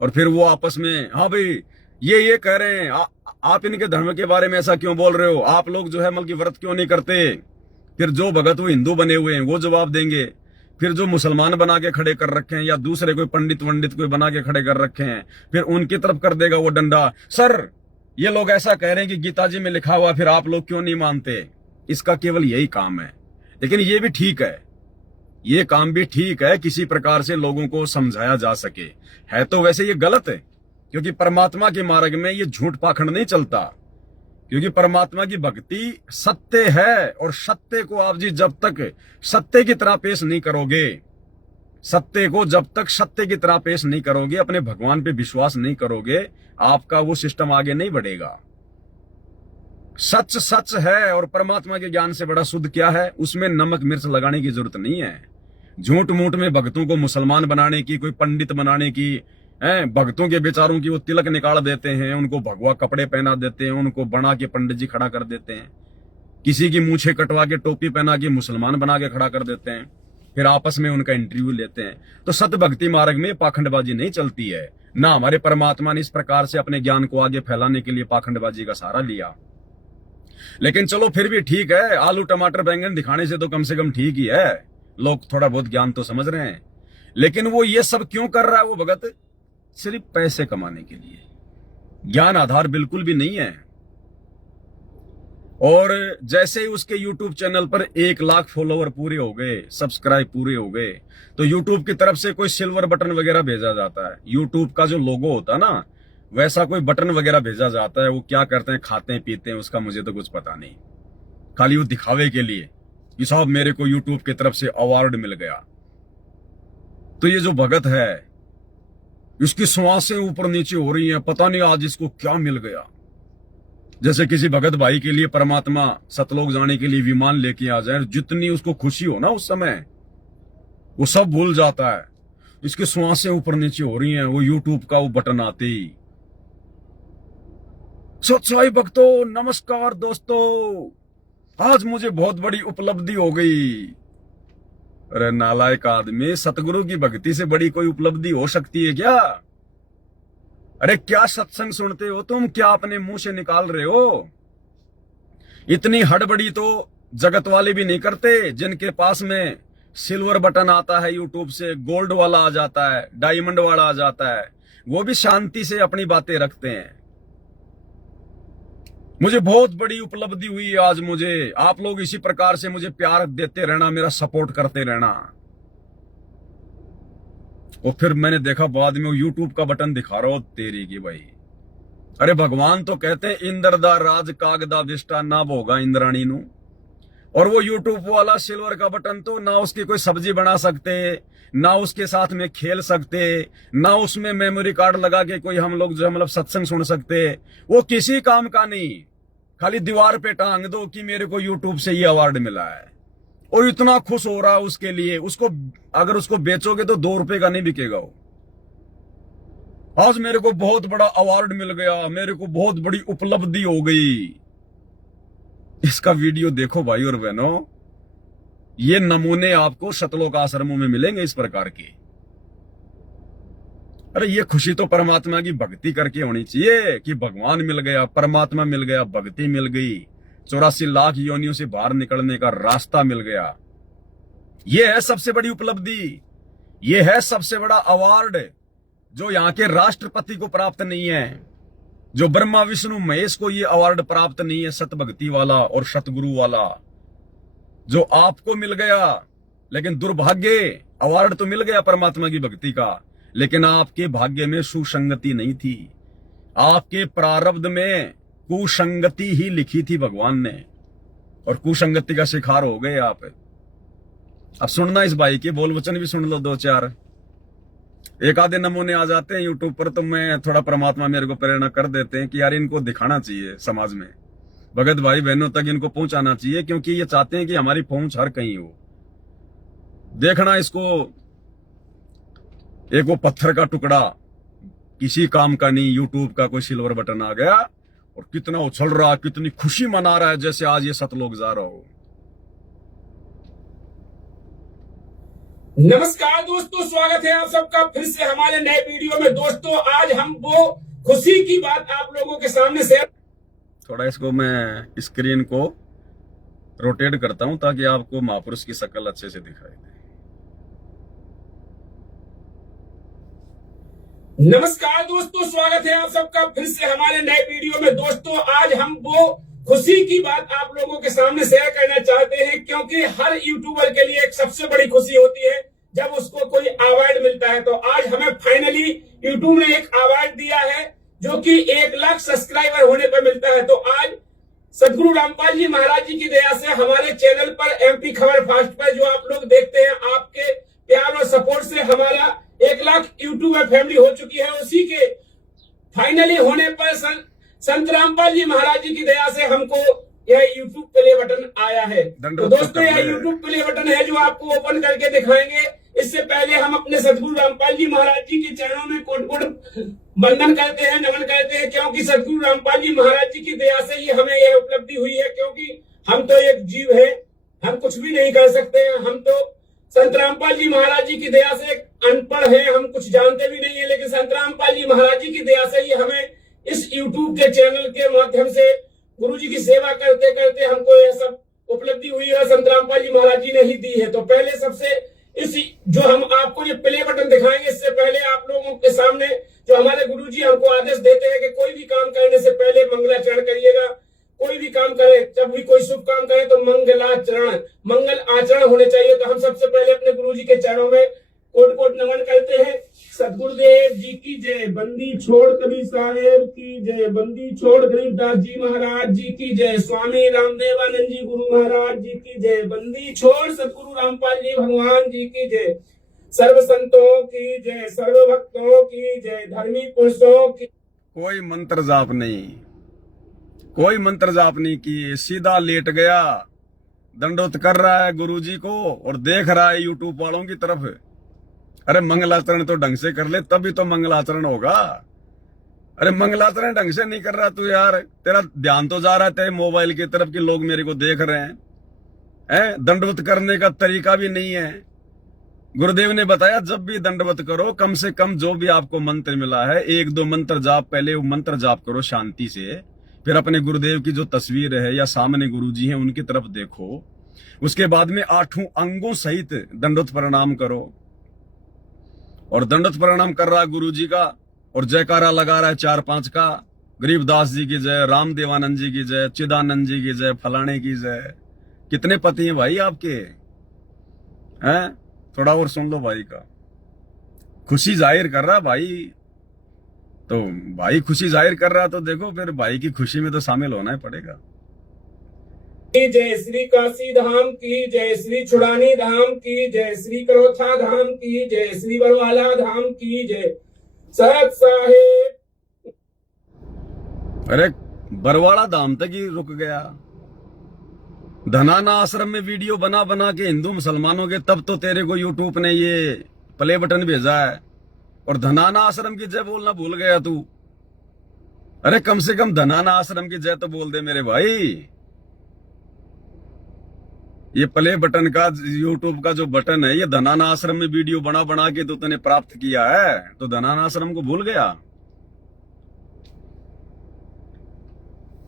और फिर वो आपस में, हाँ भाई ये कह रहे हैं, आप इनके धर्म के बारे में ऐसा क्यों बोल रहे हो? आप लोग जो है मतलब कि व्रत क्यों नहीं करते? फिर जो भगत वो हिंदू बने हुए हैं वो जवाब देंगे। फिर जो मुसलमान बना के खड़े कर रखे हैं या दूसरे कोई पंडित वंडित कोई बना के खड़े कर रखे हैं, फिर उनकी तरफ कर देगा वो डंडा। सर ये लोग ऐसा कह रहे हैं कि गीता जी में लिखा हुआ, फिर आप लोग क्यों नहीं मानते? इसका केवल यही काम है। लेकिन ये भी ठीक है, ये काम भी ठीक है, किसी प्रकार से लोगों को समझाया जा सके। है तो वैसे ये गलत है, क्योंकि परमात्मा के मार्ग में ये झूठ पाखंड नहीं चलता, क्योंकि परमात्मा की भक्ति सत्य है, और सत्य को आप जी जब तक सत्य की तरह पेश नहीं करोगे, सत्य को जब तक सत्य की तरह पेश नहीं करोगे, अपने भगवान पे विश्वास नहीं करोगे, आपका वो सिस्टम आगे नहीं बढ़ेगा। सच सच है, और परमात्मा के ज्ञान से बड़ा शुद्ध क्या है? उसमें नमक मिर्च लगाने की जरूरत नहीं है। झूठ मूठ में भक्तों को मुसलमान बनाने की, कोई पंडित बनाने की, भक्तों के बेचारों की वो तिलक निकाल देते हैं, उनको भगवा कपड़े पहना देते हैं, उनको बना के पंडित जी खड़ा कर देते हैं, किसी की मूछें कटवा के टोपी पहना के मुसलमान बना के खड़ा कर देते हैं, फिर आपस में उनका इंटरव्यू लेते हैं। तो सत्य भक्ति मार्ग में पाखंडबाजी नहीं चलती है ना। हमारे परमात्मा ने इस प्रकार से अपने ज्ञान को आगे फैलाने के लिए पाखंडबाजी का सहारा लिया। लेकिन चलो फिर भी ठीक है, आलू टमाटर बैंगन दिखाने से तो कम से कम ठीक ही है, लोग थोड़ा बहुत ज्ञान तो समझ रहे हैं। लेकिन वो ये सब क्यों कर रहा है वो भगत? सिर्फ पैसे कमाने के लिए। ज्ञान आधार बिल्कुल भी नहीं है। और जैसे ही उसके YouTube चैनल पर 1 लाख फॉलोवर पूरे हो गए, सब्सक्राइब पूरे हो गए, तो YouTube की तरफ से कोई सिल्वर बटन वगैरह भेजा जाता है। YouTube का जो लोगो होता है ना, वैसा कोई बटन वगैरह भेजा जाता है। वो क्या करते हैं, खाते हैं पीते हैं, उसका मुझे तो कुछ पता नहीं। खाली वो दिखावे के लिए कि साहब मेरे को YouTube की तरफ से अवार्ड मिल गया। तो ये जो भगत है, इसकी श्वासें ऊपर नीचे हो रही हैं, पता नहीं आज इसको क्या मिल गया। जैसे किसी भगत भाई के लिए परमात्मा सतलोक जाने के लिए विमान लेके आ जाए, जितनी उसको खुशी हो ना उस समय, वो सब भूल जाता है। इसकी श्वासें ऊपर नीचे हो रही हैं, वो YouTube का वो बटन आते ही। सच्चाई भक्तों, नमस्कार दोस्तों, आज मुझे बहुत बड़ी उपलब्धि हो गई। अरे नालायक आदमी, सतगुरु की भक्ति से बड़ी कोई उपलब्धि हो सकती है क्या? अरे क्या सत्संग सुनते हो तुम? क्या अपने मुंह से निकाल रहे हो? इतनी हड़बड़ी तो जगत वाले भी नहीं करते, जिनके पास में सिल्वर बटन आता है YouTube से, गोल्ड वाला आ जाता है, डायमंड वाला आ जाता है, वो भी शांति से अपनी बातें रखते हैं। मुझे बहुत बड़ी उपलब्धि हुई आज। मुझे आप लोग इसी प्रकार से मुझे प्यार देते रहना, मेरा सपोर्ट करते रहना। और फिर मैंने देखा बाद में वो YouTube का बटन दिखा रहा हो, तेरी की भाई। अरे भगवान तो कहते हैं इंद्र दा राज कागदा विष्टा ना भोगा इंद्राणी नु। और वो YouTube वाला सिल्वर का बटन तो ना उसकी कोई सब्जी बना सकते, ना उसके साथ में खेल सकते, ना उसमें मेमोरी कार्ड लगा के कोई हम लोग जो मतलब सत्संग सुन सकते। वो किसी काम का नहीं, खाली दीवार पे टांग दो कि मेरे को YouTube से ये अवार्ड मिला है, और इतना खुश हो रहा है उसके लिए। उसको अगर उसको बेचोगे तो 2 रुपए का नहीं बिकेगा वो। आज मेरे को बहुत बड़ा अवार्ड मिल गया, मेरे को बहुत बड़ी उपलब्धि हो गई। इसका वीडियो देखो भाई और बहनों, ये नमूने आपको सतलोक आश्रमों में मिलेंगे इस प्रकार के। अरे ये खुशी तो परमात्मा की भक्ति करके होनी चाहिए कि भगवान मिल गया, परमात्मा मिल गया, भक्ति मिल गई, 84 लाख योनियों से बाहर निकलने का रास्ता मिल गया। ये है सबसे बड़ी उपलब्धि, ये है सबसे बड़ा अवार्ड जो यहाँ के राष्ट्रपति को प्राप्त नहीं है, जो ब्रह्मा विष्णु महेश को ये अवार्ड प्राप्त नहीं है, सत भक्ति वाला और सतगुरु वाला, जो आपको मिल गया, लेकिन दुर्भाग्य अवार्ड तो मिल गया परमात्मा की भक्ति का, लेकिन आपके भाग्य में सुसंगति नहीं थी, आपके प्रारब्ध में कुसंगति ही लिखी थी भगवान ने, और कुसंगति का शिकार हो गए आप। अब सुनना इस भाई के बोल वचन भी सुन लो, दो चार एक आधे नमूने आ जाते हैं यूट्यूब पर, तो मैं थोड़ा परमात्मा मेरे को प्रेरणा कर देते हैं कि यार इनको दिखाना चाहिए समाज में, भगत भाई बहनों तक इनको पहुंचाना चाहिए, क्योंकि ये चाहते हैं कि हमारी पहुंच हर कहीं हो। देखना इसको, एक वो पत्थर का टुकड़ा किसी काम का नहीं, यूट्यूब का कोई सिल्वर बटन आ गया और कितना उछल रहा, कितनी खुशी मना रहा है जैसे आज ये सतलोक जा रहा हो। नमस्कार दोस्तों, स्वागत है आप सबका फिर से हमारे नए वीडियो में। दोस्तों आज हम वो खुशी की बात आप लोगों के सामने शेयर, थोड़ा इसको मैं स्क्रीन को रोटेट करता हूं ताकि आपको महापुरुष की शक्ल अच्छे से दिखाई दे। नमस्कार दोस्तों, स्वागत है आप सबका फिर से हमारे नए वीडियो में। दोस्तों आज हम वो खुशी की बात आप लोगों के सामने शेयर करना चाहते हैं, क्योंकि हर यूट्यूबर के लिए एक सबसे बड़ी खुशी होती है जब उसको कोई अवार्ड मिलता है। तो आज हमें फाइनली यूट्यूब ने एक अवार्ड दिया है जो कि 1 लाख सब्सक्राइबर होने पर मिलता है। तो आज सदगुरु रामपाल जी महाराज जी की दया से हमारे चैनल पर MP खबर फास्ट पर जो आप लोग देखते हैं, आपके प्यार और सपोर्ट से हमारा 1 लाख यूट्यूबर फैमिली हो चुकी है। उसी के फाइनली होने पर संत रामपाल जी महाराज जी की दया से हमको यह यूट्यूब प्ले बटन आया है। तो दोस्तों यह यूट्यूब प्ले बटन है जो आपको ओपन करके दिखाएंगे। इससे पहले हम अपने सदगुरु रामपाल जी महाराज जी के चरणों में कोट-कोट वंदन करते हैं, नमन करते हैं, क्योंकि सदगुरु रामपाल जी महाराज जी की दया से ही हमें यह उपलब्धि हुई है। क्योंकि हम तो एक जीव है, हम कुछ भी नहीं कर सकते हैं। हम तो संत रामपाल जी महाराज जी की दया से अनपढ़ है, हम कुछ जानते भी नहीं है, लेकिन संत रामपाल जी महाराज जी की दया से ही हमें इस YouTube के चैनल के माध्यम से गुरु जी की सेवा करते करते हमको यह सब उपलब्धि हुई है, संत रामपाल जी महाराज जी ने ही दी है। तो पहले सबसे इस जो हम आपको ये प्ले बटन दिखाएंगे, इससे पहले आप लोगों के सामने जो हमारे गुरु जी हमको आदेश देते हैं कि कोई भी काम करने से पहले मंगलाचरण करिएगा। कोई भी काम करे, जब भी कोई शुभ काम करे तो मंगल आचरण होने चाहिए। तो हम सबसे पहले अपने गुरु जी के चरणों में कोट-कोट नमन करते हैं। सतगुरुदेव जी की जय, बंदी छोड़ कबीर साहेब की जय, बंदी छोड़ गरीबदास जी महाराज जी की जय, स्वामी रामदेवानंद जी गुरु महाराज जी की जय, बंदी छोड़ सतगुरु रामपाल जी भगवान जी की जय, सर्व संतों की जय, सर्व भक्तों की जय, धर्मी पुरुषों की। कोई मंत्र जाप नहीं, कोई मंत्र जाप नहीं किए, सीधा लेट गया, दंडोत कर रहा है गुरुजी को और देख रहा है यूट्यूब वालों की तरफ। अरे मंगलाचरण तो ढंग से कर ले, तभी तो मंगलाचरण होगा। अरे मंगलाचरण ढंग से नहीं कर रहा तू यार, तेरा ध्यान तो जा रहा है तेरे मोबाइल की तरफ कि लोग मेरे को देख रहे हैं। दंडवत करने का तरीका भी नहीं है। गुरुदेव ने बताया जब भी दंडवत करो, कम से कम जो भी आपको मंत्र मिला है 1-2 मंत्र जाप, पहले वो मंत्र जाप करो शांति से, फिर अपने गुरुदेव की जो तस्वीर है या सामने गुरुजी हैं उनकी तरफ देखो, उसके बाद में 8 अंगों सहित दंडवत प्रणाम करो। और दंडवत प्रणाम कर रहा है गुरुजी का और जयकारा लगा रहा है 4-5 का, गरीबदास जी की जय, रामदेवानंद जी की जय, चिदानंद जी की जय, फलाने की जय। कितने पति हैं भाई आपके? हैं? थोड़ा और सुन लो भाई का। खुशी जाहिर कर रहा भाई, तो भाई खुशी जाहिर कर रहा तो देखो फिर भाई की खुशी में तो शामिल होना ही पड़ेगा। जय श्री काशी धाम की जय, श्री छुड़ानी धाम की जय, श्री करोथा धाम की जय, श्री बरवाला धाम की जय, सहत साहेब। अरे बरवाड़ा धाम तक ही रुक गया। धनाना आश्रम में वीडियो बना बना के हिंदू मुसलमानों के, तब तो तेरे को यूट्यूब ने ये प्ले बटन भेजा है, और धनाना आश्रम की जय बोलना भूल गया तू। अरे कम से कम धनाना आश्रम की जय तो बोल दे मेरे भाई। ये प्ले बटन का यूट्यूब का जो बटन है, ये धनाना आश्रम में वीडियो बना बना के तो तूने प्राप्त किया है, तो धनाना आश्रम को भूल गया।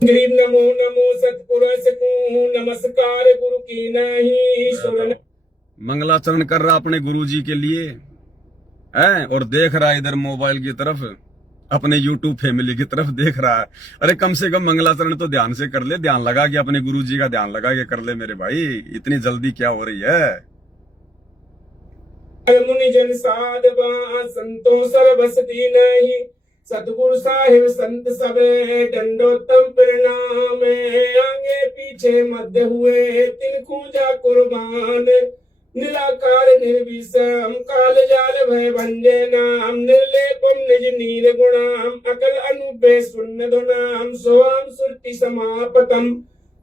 नमो नमो सतपुरुष को नमस्कार गुरु की नहीं। मंगलाचरण कर रहा अपने गुरुजी के लिए है और देख रहा इधर मोबाइल की तरफ अपने यूट्यूब फैमिली की तरफ देख रहा है। अरे कम से कम मंगलाचरण तो ध्यान से कर ले, ध्यान लगा के अपने गुरुजी का ध्यान लगा के कर ले मेरे भाई, इतनी जल्दी क्या हो रही है। मुनि जन साधवा संतों सर्वसती नहीं, सतगुरु साहिब संत सबे दंडोत्तम प्रणाम। आगे पीछे मध्य हुए तिनकू जा कुर्बान, निराकार निर्विषम काल जाल भय भंजे नाम, निर्लेपम निज नीर गुणाम, अकल अनुपे शून्य धुनाम, सोआम सुरति समापतम,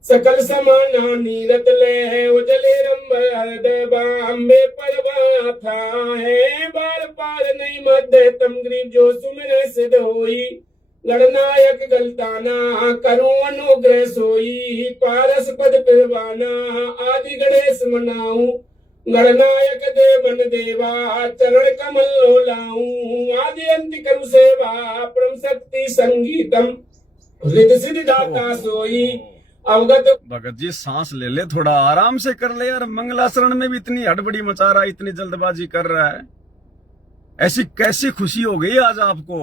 सकल समाना नीरत ले उजले रंबर हृदय बाम्बे परवा था है, बार पार नहीं मध्य तम ग्रीव जो सुमिर सिद्ध होई, गणनायक गलताना करूं अनुग्रह सोई, पारस पद पिरवाना आदि गणेश मनाऊं, गणनायक देवन देवा चरण कमल लो लाऊं, आदि अंत करु सेवा परम शक्ति संगीतम, रिद्धि सिद्धि दाता सोई अवगत। भगत जी सांस ले ले, थोड़ा आराम से कर ले यार, मंगलाचरण में भी इतनी हड़बड़ी मचा रहा है, इतनी जल्दबाजी कर रहा है। ऐसी कैसी खुशी हो गई आज आपको,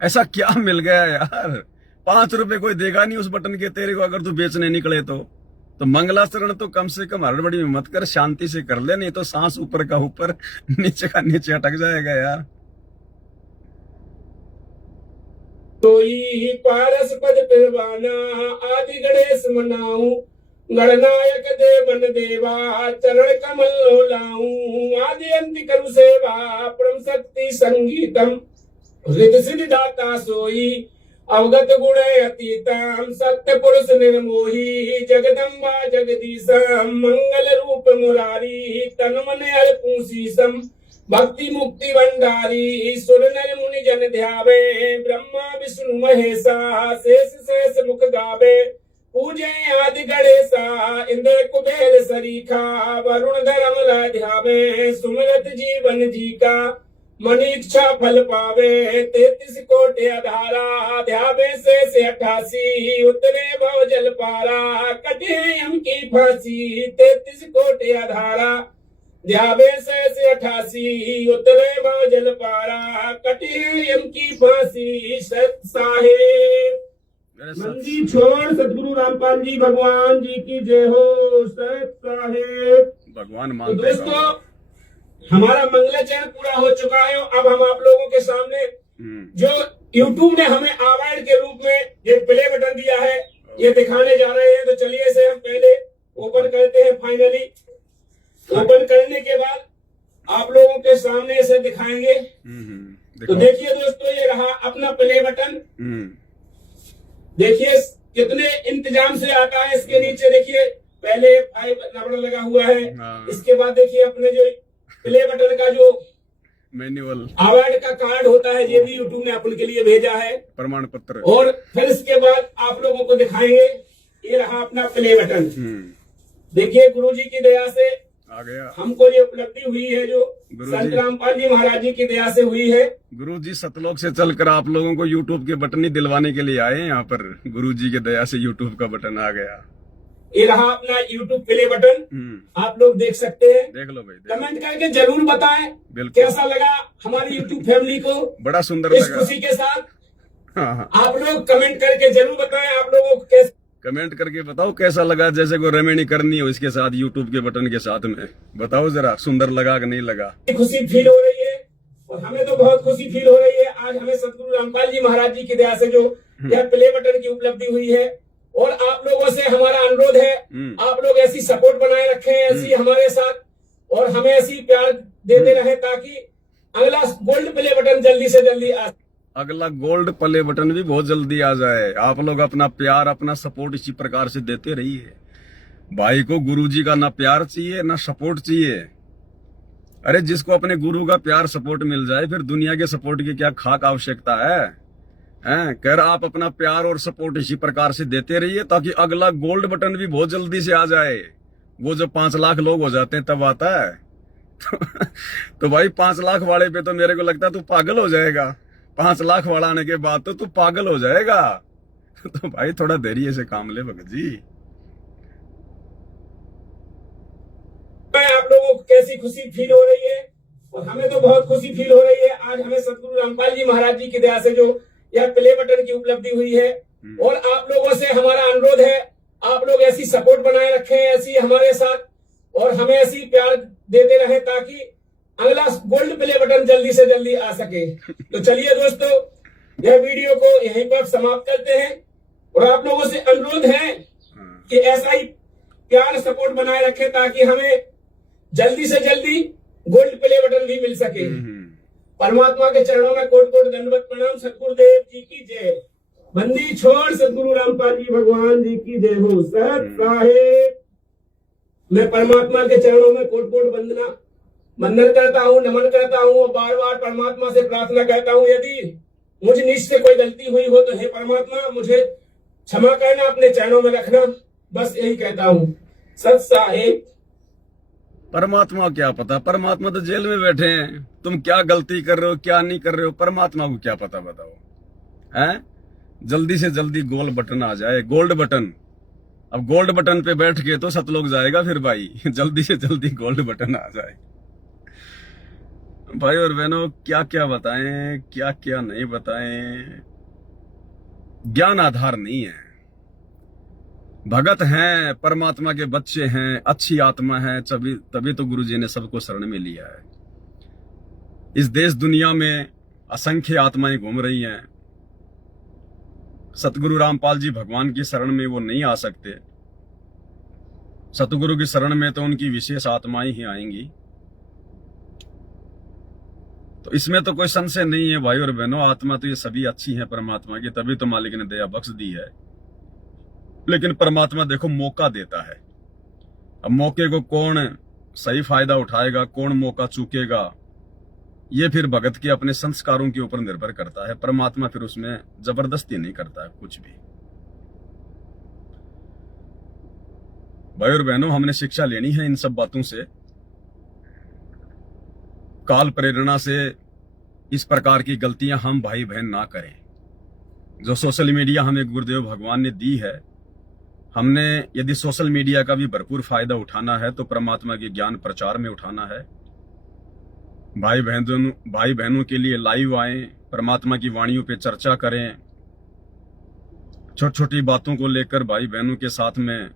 ऐसा क्या मिल गया यार। 5 रुपए कोई देगा नहीं उस बटन के तेरे को अगर तू बेचने निकले तो मंगलाचरण तो कम से कम हड़बड़ी में मत कर, शांति से कर ले, नहीं तो सांस ऊपर का ऊपर नीचे का नीचे अटक जाएगा यार। सोई पारस पद पिरवाना आदि गणेश मनाऊं, गणनायक देवन देवा चरण कमल लो लाऊं, आदि अंत करु सेवा परम शक्ति संगीतम, रिद्धि सिद्धि दाता सोई अवगत गुण अतीतम, सत्य पुरुष निर्मोही जगदम्बा जगदीशम, मंगल रूप मुरारी तन मन अल्पू शीशम, भक्ति मुक्ति भंडारी सुर नर मुनि जन ध्यावे, ब्रह्मा विष्णु महेशा शेष शेष मुख गावे, पूजे आदि गणेशा इंद्र कुबेर सरीखा, वरुण धर्म ध्यावे, सुमिरत जीवन जी का मन इच्छा फल पावे, 33 कोटि आधारा ध्यावे से 88, उतरे भव जल पारा कटे यम की फांसी, 33 कोटि आधारा ध्यावे से 88, उतरे भव जल पारा कटे यम की फांसी। साहेब मंदी छोड़ सतगुरु रामपाल जी भगवान जी की जय हो। साहेब भगवान तो मानते दोस्तों हमारा मंगलाचरण पूरा हो चुका है। अब हम आप लोगों के सामने जो YouTube ने हमें अवार्ड के रूप में ये प्ले बटन दिया है ये दिखाने जा रहे हैं। तो चलिए इसे हम पहले ओपन करते हैं। फाइनली ओपन करने के बाद आप लोगों के सामने इसे दिखाएंगे। तो देखिए दोस्तों ये रहा अपना प्ले बटन। देखिए कितने इंतजाम से आता है। इसके नीचे देखिए पहले 5 नंबर लगा हुआ है। इसके बाद देखिए अपने जो प्ले बटन का जो मैनुअल अवार्ड का कार्ड होता है ये भी YouTube ने अपन के लिए भेजा है, प्रमाण पत्र। और फिर इसके बाद आप लोगों को दिखाएंगे ये रहा अपना प्ले बटन। देखिए गुरुजी की दया से आ गया हमको ये उपलब्धि हुई है जो संत रामपाल जी महाराज जी की दया से हुई है। गुरुजी सतलोक से चलकर आप लोगों को YouTube के बटन ही दिलवाने के लिए आए। यहाँ पर गुरुजी की दया से YouTube का बटन आ गया। ये रहा अपना YouTube प्ले बटन। आप लोग देख सकते हैं। देख लो भाई, कमेंट करके जरूर बताएं कैसा लगा हमारी YouTube फैमिली को। बड़ा सुंदर इस खुशी के साथ आप लोग कमेंट करके जरूर बताएं आप लोगों को कैसे। कमेंट करके बताओ कैसा लगा। जैसे कोई रेमेडी करनी हो इसके साथ YouTube के बटन के साथ में बताओ जरा सुंदर लगा कि नहीं लगा। खुशी फील हो रही है और हमें तो बहुत खुशी फील हो रही है। आज हमें सतगुरु रामपाल जी महाराज जी की दया से जो यह प्ले बटन की उपलब्धि हुई है। और आप लोगों से हमारा अनुरोध है आप लोग ऐसी सपोर्ट बनाए रखें ऐसी हमारे साथ और हमें ऐसी प्यार देते रहे ताकि अगला गोल्ड प्ले बटन जल्दी से जल्दी आ अगला गोल्ड प्ले बटन भी बहुत जल्दी आ जाए। आप लोग अपना प्यार अपना सपोर्ट इसी प्रकार से देते रहिए। भाई को गुरुजी का ना प्यार चाहिए ना सपोर्ट चाहिए। अरे जिसको अपने गुरु का प्यार सपोर्ट मिल जाए फिर दुनिया के सपोर्ट की क्या खाक आवश्यकता है। कर आप अपना प्यार और सपोर्ट इसी प्रकार से देते रहिए ताकि अगला गोल्ड बटन भी बहुत जल्दी से आ जाए। वो जब 5 लाख लोग हो जाते हैं तब आता है। तो भाई 5 लाख वाले पे तो मेरे को लगता है तू पागल हो जाएगा। 5 लाख वाला आने के बाद तो तू पागल हो जाएगा। तो भाई थोड़ा धैर्य से काम ले भगत जी। आप लोगों को कैसी खुशी फील हो रही है और हमें तो बहुत खुशी फील हो रही है। आज हमें सतगुरु रामपाल जी महाराज जी की दया से जो यह प्ले बटन की उपलब्धि हुई है, और आप लोगों से हमारा अनुरोध है, आप लोग ऐसी सपोर्ट बनाए रखें, ऐसी हमारे साथ, और हमें ऐसी प्यार देते रहे ताकि अगला गोल्ड प्ले बटन जल्दी से जल्दी आ सके। तो चलिए दोस्तों, यह वीडियो को यहीं पर समाप्त करते हैं, और आप लोगों से अनुरोध है कि ऐसा ही प्यार सपोर्ट बनाए रखें ताकि हमें जल्दी से जल्दी गोल्ड प्ले बटन भी मिल सके। परमात्मा के चरणों में कोट कोट दंडवत प्रणाम। सतगुरुदेव जी की जय। बंदी छोड़ सतगुरु रामपाल जी भगवान जी की जय हो। सत साहेब, मैं परमात्मा के चरणों में कोट कोट वंदन करता हूँ, नमन करता हूँ, और बार बार परमात्मा से प्रार्थना करता हूँ, यदि मुझ निज से कोई गलती हुई हो तो हे परमात्मा मुझे क्षमा करना, अपने चरणों में रखना, बस यही कहता हूँ। सत साहेब। परमात्मा क्या पता, परमात्मा तो जेल में बैठे हैं। तुम क्या गलती कर रहे हो, क्या नहीं कर रहे हो, परमात्मा को क्या पता, बताओ। हैं? जल्दी से जल्दी गोल्ड बटन आ जाए, गोल्ड बटन। अब गोल्ड बटन पे बैठ के तो सतलोक जाएगा फिर भाई। जल्दी से जल्दी गोल्ड बटन आ जाए। भाई और बहनों, क्या क्या बताएं, क्या क्या नहीं बताएं। ज्ञान आधार नहीं है। भगत हैं, परमात्मा के बच्चे हैं, अच्छी आत्मा है, तभी तो गुरुजी ने सबको शरण में लिया है। इस देश दुनिया में असंख्य आत्माएं घूम रही हैं। सतगुरु रामपाल जी भगवान की शरण में वो नहीं आ सकते। सतगुरु की शरण में तो उनकी विशेष आत्माएं ही आएंगी। तो इसमें तो कोई संशय नहीं है भाई और बहनों, आत्मा तो ये सभी अच्छी है परमात्मा की, तभी तो मालिक ने दया बख्श दी है। लेकिन परमात्मा देखो मौका देता है। अब मौके को कौन सही फायदा उठाएगा, कौन मौका चूकेगा, ये फिर भगत के अपने संस्कारों के ऊपर निर्भर करता है। परमात्मा फिर उसमें जबरदस्ती नहीं करता है कुछ भी। भाई और बहनों, हमने शिक्षा लेनी है इन सब बातों से। काल प्रेरणा से इस प्रकार की गलतियां हम भाई बहन ना करें। जो सोशल मीडिया हमें गुरुदेव भगवान ने दी है, हमने यदि सोशल मीडिया का भी भरपूर फायदा उठाना है तो परमात्मा के ज्ञान प्रचार में उठाना है। भाई बहनों के लिए लाइव आएं, परमात्मा की वाणियों पे चर्चा करें, छोटी छोटी बातों को लेकर भाई बहनों के साथ में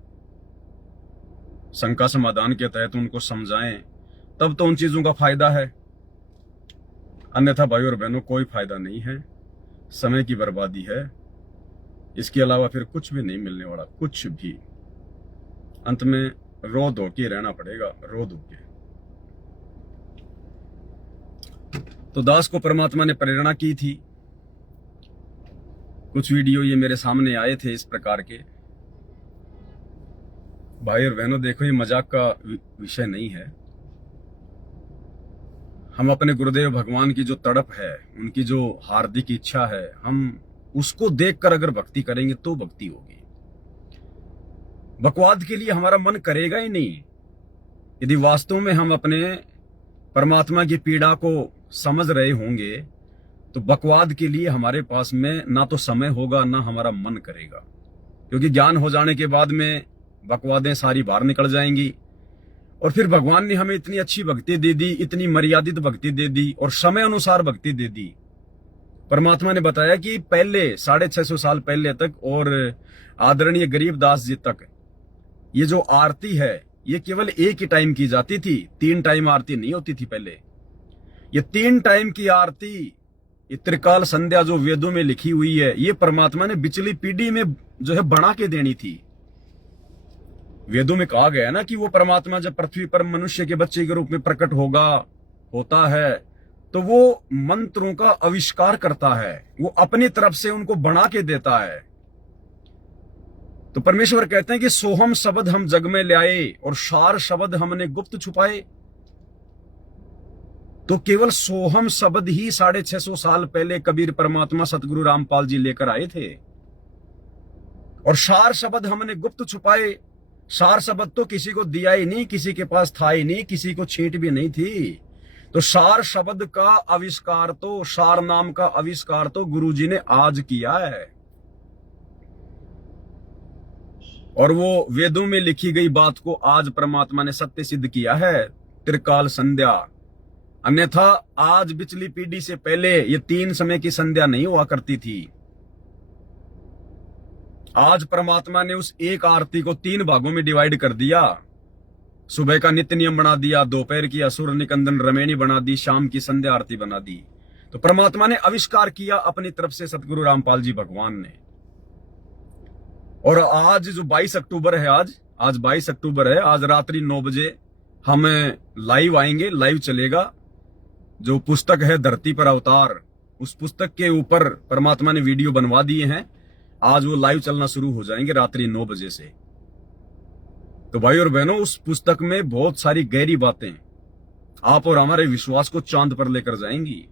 शंका समाधान के तहत उनको समझाएं, तब तो उन चीजों का फायदा है। अन्यथा भाई और बहनों कोई फायदा नहीं है, समय की बर्बादी है। इसके अलावा फिर कुछ भी नहीं मिलने वाला, कुछ भी। अंत में रो धो के रहना पड़ेगा, रो धो के। तो दास को परमात्मा ने प्रेरणा की थी। कुछ वीडियो ये मेरे सामने आए थे इस प्रकार के। भाई और बहनों देखो, ये मजाक का विषय नहीं है। हम अपने गुरुदेव भगवान की जो तड़प है, उनकी जो हार्दिक इच्छा है, हम उसको देखकर अगर भक्ति करेंगे तो भक्ति होगी। बकवाद के लिए हमारा मन करेगा ही नहीं। यदि वास्तव में हम अपने परमात्मा की पीड़ा को समझ रहे होंगे तो बकवाद के लिए हमारे पास में ना तो समय होगा ना हमारा मन करेगा। क्योंकि ज्ञान हो जाने के बाद में बकवादें सारी बाहर निकल जाएंगी। और फिर भगवान ने हमें इतनी अच्छी भक्ति दे दी, इतनी मर्यादित भक्ति दे दी और समय अनुसार भक्ति दे दी। परमात्मा ने बताया कि पहले 650 साल पहले तक और आदरणीय गरीबदास जी तक ये जो आरती है ये केवल एक ही टाइम की जाती थी, 3 टाइम आरती नहीं होती थी पहले। ये 3 टाइम की आरती, ये त्रिकाल संध्या जो वेदों में लिखी हुई है, ये परमात्मा ने पिछली पीढ़ी में जो है बना के देनी थी। वेदों में कहा गया ना कि वो परमात्मा जब पृथ्वी पर मनुष्य के बच्चे के रूप में प्रकट होता है तो वो मंत्रों का आविष्कार करता है, वो अपनी तरफ से उनको बना के देता है। तो परमेश्वर कहते हैं कि सोहम शब्द हम जग में ले आए और सार शब्द हमने गुप्त छुपाए। तो केवल सोहम शब्द ही 650 साल पहले कबीर परमात्मा सतगुरु रामपाल जी लेकर आए थे, और सार शब्द हमने गुप्त छुपाए। सार शब्द तो किसी को दिया ही नहीं, किसी के पास था ही नहीं, किसी को छींट भी नहीं थी। तो सार शब्द का आविष्कार तो, सार नाम का आविष्कार तो गुरुजी ने आज किया है। और वो वेदों में लिखी गई बात को आज परमात्मा ने सत्य सिद्ध किया है। त्रिकाल संध्या अन्यथा आज पिछली पीढ़ी से पहले ये 3 समय की संध्या नहीं हुआ करती थी। आज परमात्मा ने उस एक आरती को 3 भागों में डिवाइड कर दिया। सुबह का नित्य नियम बना दिया, दोपहर की असुर निकंदन रमेणी बना दी, शाम की संध्या आरती बना दी। तो परमात्मा ने आविष्कार किया अपनी तरफ से सतगुरु रामपाल जी भगवान ने। और आज जो 22 अक्टूबर है, आज 22 अक्टूबर है, आज रात्रि 9 बजे हम लाइव आएंगे, लाइव चलेगा। जो पुस्तक है धरती पर अवतार, उस पुस्तक के ऊपर परमात्मा ने वीडियो बनवा दिए हैं। आज वो लाइव चलना शुरू हो जाएंगे रात्रि 9 बजे से। तो भाई और बहनों, उस पुस्तक में बहुत सारी गहरी बातें आप और हमारे विश्वास को चांद पर लेकर जाएंगी।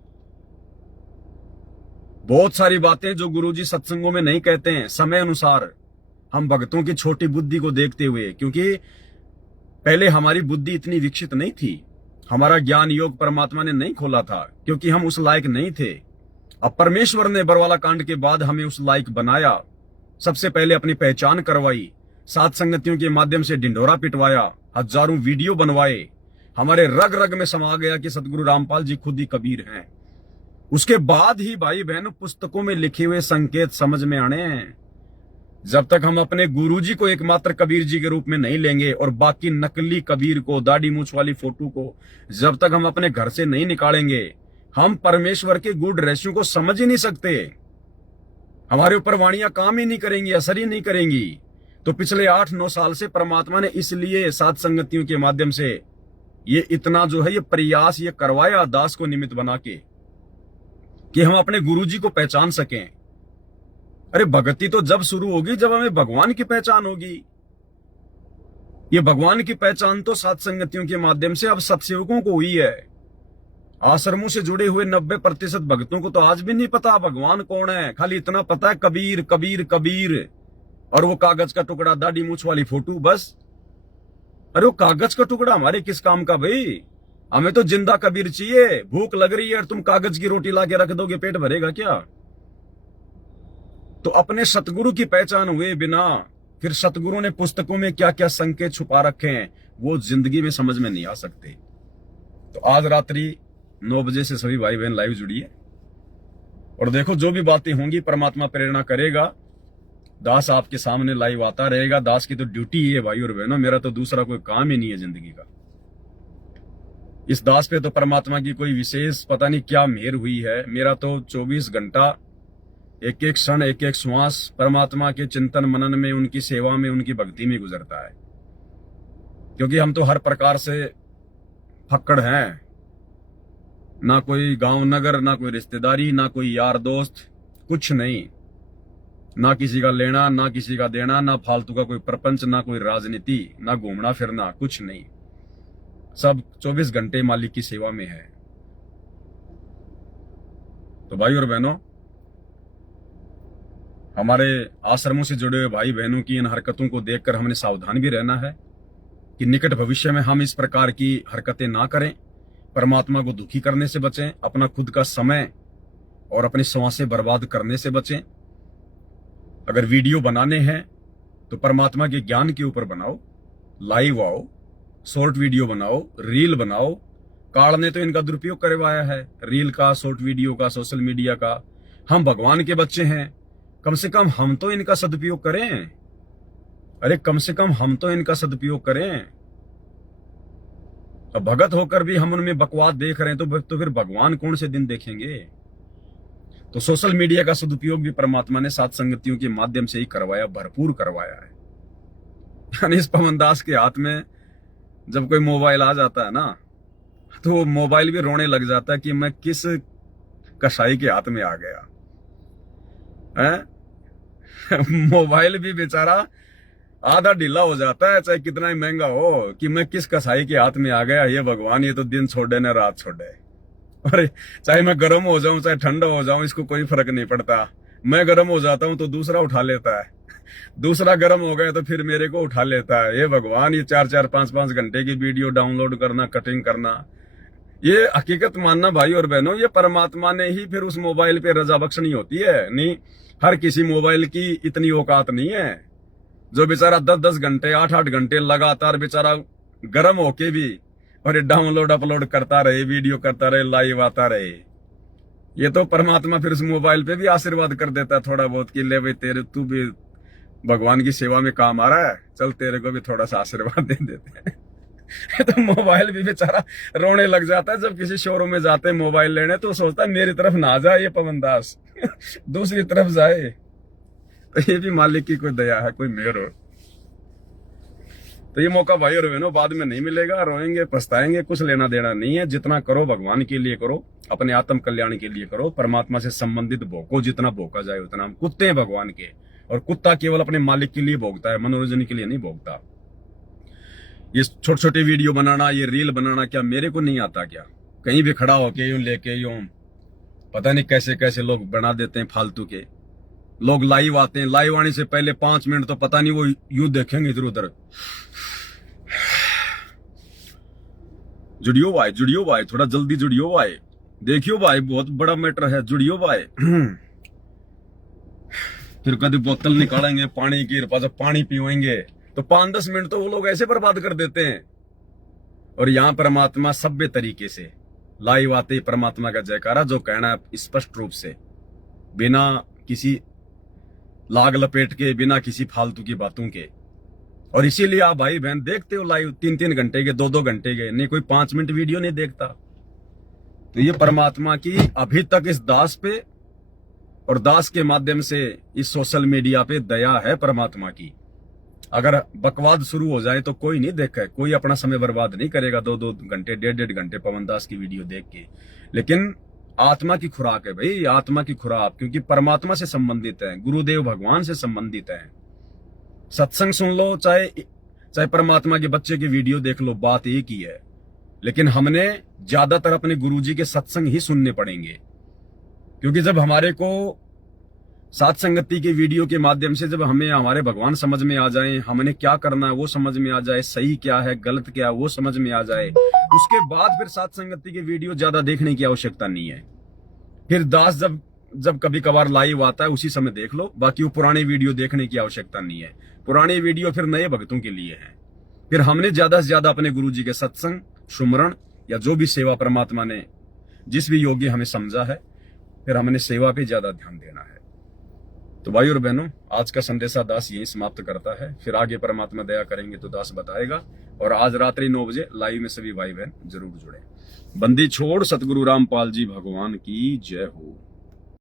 बहुत सारी बातें जो गुरुजी सत्संगों में नहीं कहते हैं, समय अनुसार हम भक्तों की छोटी बुद्धि को देखते हुए, क्योंकि पहले हमारी बुद्धि इतनी विकसित नहीं थी, हमारा ज्ञान योग परमात्मा ने नहीं खोला था, क्योंकि हम उस लायक नहीं थे। अब परमेश्वर ने बरवाला कांड के बाद हमें उस लायक बनाया। सबसे पहले अपनी पहचान करवाई, सात संगतियों के माध्यम से ढिंढोरा पिटवाया, हजारों वीडियो बनवाए, हमारे रग रग में समा गया कि सतगुरु रामपाल जी खुद ही कबीर हैं। उसके बाद ही भाई बहन पुस्तकों में लिखे हुए संकेत समझ में आने हैं। जब तक हम अपने गुरुजी को एकमात्र कबीर जी के रूप में नहीं लेंगे और बाकी नकली कबीर को, दाढ़ी मूछ वाली फोटो को जब तक हम अपने घर से नहीं निकालेंगे, हम परमेश्वर के गूढ़ रहस्यों को समझ ही नहीं सकते। हमारे ऊपर वाणियां काम ही नहीं करेंगी, असर ही नहीं करेंगी। तो पिछले 8-9 साल से परमात्मा ने इसलिए सात संगतियों के माध्यम से ये इतना जो है ये प्रयास ये करवाया दास को निमित्त बना के, कि हम अपने गुरुजी को पहचान सकें। अरे भक्ति तो जब शुरू होगी जब हमें भगवान की पहचान होगी। ये भगवान की पहचान तो सात संगतियों के माध्यम से अब सत्सेवकों को हुई है। आश्रमों से जुड़े हुए 90% भक्तों को तो आज भी नहीं पता भगवान कौन है, खाली इतना पता है कबीर कबीर कबीर, और वो कागज का टुकड़ा, दाढ़ी मूछ वाली फोटो, बस। अरे वो कागज का टुकड़ा हमारे किस काम का भाई? हमें तो जिंदा कबीर चाहिए। भूख लग रही है और तुम कागज की रोटी लाके रख दोगे, पेट भरेगा क्या? तो अपने सतगुरु की पहचान हुए बिना फिर सतगुरु ने पुस्तकों में क्या क्या संकेत छुपा रखे हैं वो जिंदगी में समझ में नहीं आ सकते। तो आज रात्रि 9 बजे से सभी भाई बहन लाइव जुड़िए और देखो जो भी बातें होंगी परमात्मा प्रेरणा करेगा। दास आपके सामने लाइव आता रहेगा। दास की तो ड्यूटी ही है भाई और बहनों, मेरा तो दूसरा कोई काम ही नहीं है जिंदगी का। इस दास पे तो परमात्मा की कोई विशेष पता नहीं क्या मेहर हुई है। मेरा तो 24 घंटा, एक एक क्षण, एक एक श्वास परमात्मा के चिंतन मनन में, उनकी सेवा में, उनकी भक्ति में गुजरता है। क्योंकि हम तो हर प्रकार से फक्कड़ हैं, ना कोई गांव नगर, ना कोई रिश्तेदारी, ना कोई यार दोस्त, कुछ नहीं, ना किसी का लेना ना किसी का देना, ना फालतू का कोई प्रपंच, ना कोई राजनीति, ना घूमना फिरना, कुछ नहीं। सब 24 घंटे मालिक की सेवा में है। तो भाई और बहनों, हमारे आश्रमों से जुड़े हुए भाई बहनों की इन हरकतों को देखकर हमने सावधान भी रहना है कि निकट भविष्य में हम इस प्रकार की हरकतें ना करें, परमात्मा को दुखी करने से बचें, अपना खुद का समय और अपनी श्वासें बर्बाद करने से बचें। अगर वीडियो बनाने हैं तो परमात्मा के ज्ञान के ऊपर बनाओ, लाइव आओ, शॉर्ट वीडियो बनाओ, रील बनाओ। काल ने तो इनका दुरुपयोग करवाया है, रील का, शॉर्ट वीडियो का, सोशल मीडिया का। हम भगवान के बच्चे हैं, कम से कम हम तो इनका सदुपयोग करें। अरे कम से कम हम तो इनका सदुपयोग करें। अब भगत होकर भी हम उनमें बकवास देख रहे हैं तो फिर भगवान कौन से दिन देखेंगे? तो सोशल मीडिया का सदुपयोग भी परमात्मा ने सात संगतियों के माध्यम से ही करवाया, भरपूर करवाया है। यानी इस पवन दास के हाथ में जब कोई मोबाइल आ जाता है ना, तो वो मोबाइल भी रोने लग जाता है कि मैं किस कसाई के हाथ में आ गया है। मोबाइल भी बेचारा आधा ढीला हो जाता है, चाहे कितना ही महंगा हो, कि मैं किस कसाई के हाथ में आ गया। ये भगवान, ये तो दिन छोड़े न रात छोड़े। अरे चाहे मैं गर्म हो जाऊं चाहे ठंडा हो जाऊं, इसको कोई फर्क नहीं पड़ता। मैं गर्म हो जाता हूं तो दूसरा उठा लेता है, दूसरा गर्म हो गया तो फिर मेरे को उठा लेता है। ये भगवान, ये 4-4, 5-5 घंटे की वीडियो डाउनलोड करना, कटिंग करना, ये हकीकत मानना भाई और बहनों, ये परमात्मा ने ही फिर उस मोबाइल पे रजा बख्शनी होती है। नहीं, हर किसी मोबाइल की इतनी औकात नहीं है। जो बेचारा 10-10 घंटे, 8-8 घंटे लगातार बेचारा गर्म होके भी और ये डाउनलोड अपलोड करता रहे, वीडियो करता रहे, लाइव आता रहे। ये तो परमात्मा फिर उस मोबाइल पे भी आशीर्वाद कर देता है थोड़ा बहुत कि ले भाई तेरे तू भी भगवान की सेवा में काम आ रहा है, चल तेरे को भी थोड़ा सा आशीर्वाद दे देते हैं। तो मोबाइल भी बेचारा रोने लग जाता है। जब किसी शोरूम में जाते हैं मोबाइल लेने तो सोचता है मेरी तरफ ना जाए ये पवन दास, दूसरी तरफ जाए। तो ये भी मालिक की कोई दया है, कोई मेहर हो। तो ये मौका भाई और बहनों बाद में नहीं मिलेगा, रोएंगे पछताएंगे, कुछ लेना देना नहीं है। जितना करो भगवान के लिए करो, अपने आत्म कल्याण के लिए करो, परमात्मा से संबंधित भोगो, जितना भोगा जाए उतना। हम कुत्ते हैं भगवान के, और कुत्ता केवल अपने मालिक के लिए भोगता है, मनोरंजन के लिए नहीं भोगता। ये छोटे छोटे वीडियो बनाना, ये रील बनाना क्या मेरे को नहीं आता क्या? कहीं भी खड़ा होके यूं लेके यूं पता नहीं कैसे कैसे लोग बना देते हैं फालतू के। लोग लाइव आते हैं, लाइव आने से पहले 5 मिनट तो पता नहीं वो यूं देखेंगे इधर उधर। जुड़ियो भाई थोड़ा जल्दी जुड़ियो भाई, देखियो भाई बहुत बड़ा मैटर है, जुड़ियो भाई। फिर कभी बोतल निकालेंगे पानी की, पानी पीवेंगे तो 5-10 मिनट तो वो लोग ऐसे बर्बाद कर देते हैं। और यहां परमात्मा सभ्य तरीके से लाइव आते ही परमात्मा का जयकारा, जो कहना है स्पष्ट रूप से, बिना किसी लाग लपेट के, बिना किसी फालतू की बातों के। और इसीलिए आप भाई बहन देखते हो लाइव 3-3 घंटे के, 2-2 घंटे के, नहीं कोई 5 मिनट वीडियो नहीं देखता। तो ये परमात्मा की अभी तक इस दास पे और दास के माध्यम से इस सोशल मीडिया पे दया है परमात्मा की। अगर बकवाद शुरू हो जाए तो कोई नहीं देखे, कोई अपना समय बर्बाद नहीं करेगा 2-2 घंटे, 1.5 घंटे पवन दास की वीडियो देख के। लेकिन आत्मा की खुराक है भाई, आत्मा की खुराक, क्योंकि परमात्मा से संबंधित है, गुरुदेव भगवान से संबंधित है। सत्संग सुन लो, चाहे परमात्मा के बच्चे की वीडियो देख लो, बात एक ही है। लेकिन हमने ज्यादातर अपने गुरुजी के सत्संग ही सुनने पड़ेंगे, क्योंकि जब हमारे को साथ संगति की वीडियो के माध्यम से जब हमें हमारे भगवान समझ में आ जाए, हमने क्या करना है वो समझ में आ जाए, सही क्या है गलत क्या है वो समझ में आ जाए, उसके बाद फिर साथ संगति की वीडियो ज्यादा देखने की आवश्यकता नहीं है। फिर दास जब कभी कभार लाइव आता है उसी समय देख लो, बाकी वो पुरानी वीडियो देखने की आवश्यकता नहीं है। पुरानी वीडियो फिर नए भक्तों के लिए है। फिर हमने ज्यादा से ज्यादा अपने गुरु जी के सत्संग, सुमरण या जो भी सेवा परमात्मा ने जिस भी योग्य हमें समझा है, फिर हमने सेवा पे ज्यादा ध्यान देना है। तो भाई और बहनों, आज का संदेशा दास यही समाप्त करता है। फिर आगे परमात्मा दया करेंगे तो दास बताएगा। और आज रात्रि 9 बजे लाइव में सभी भाई बहन जरूर जुड़े। बंदी छोड़ सतगुरु रामपाल जी भगवान की जय हो।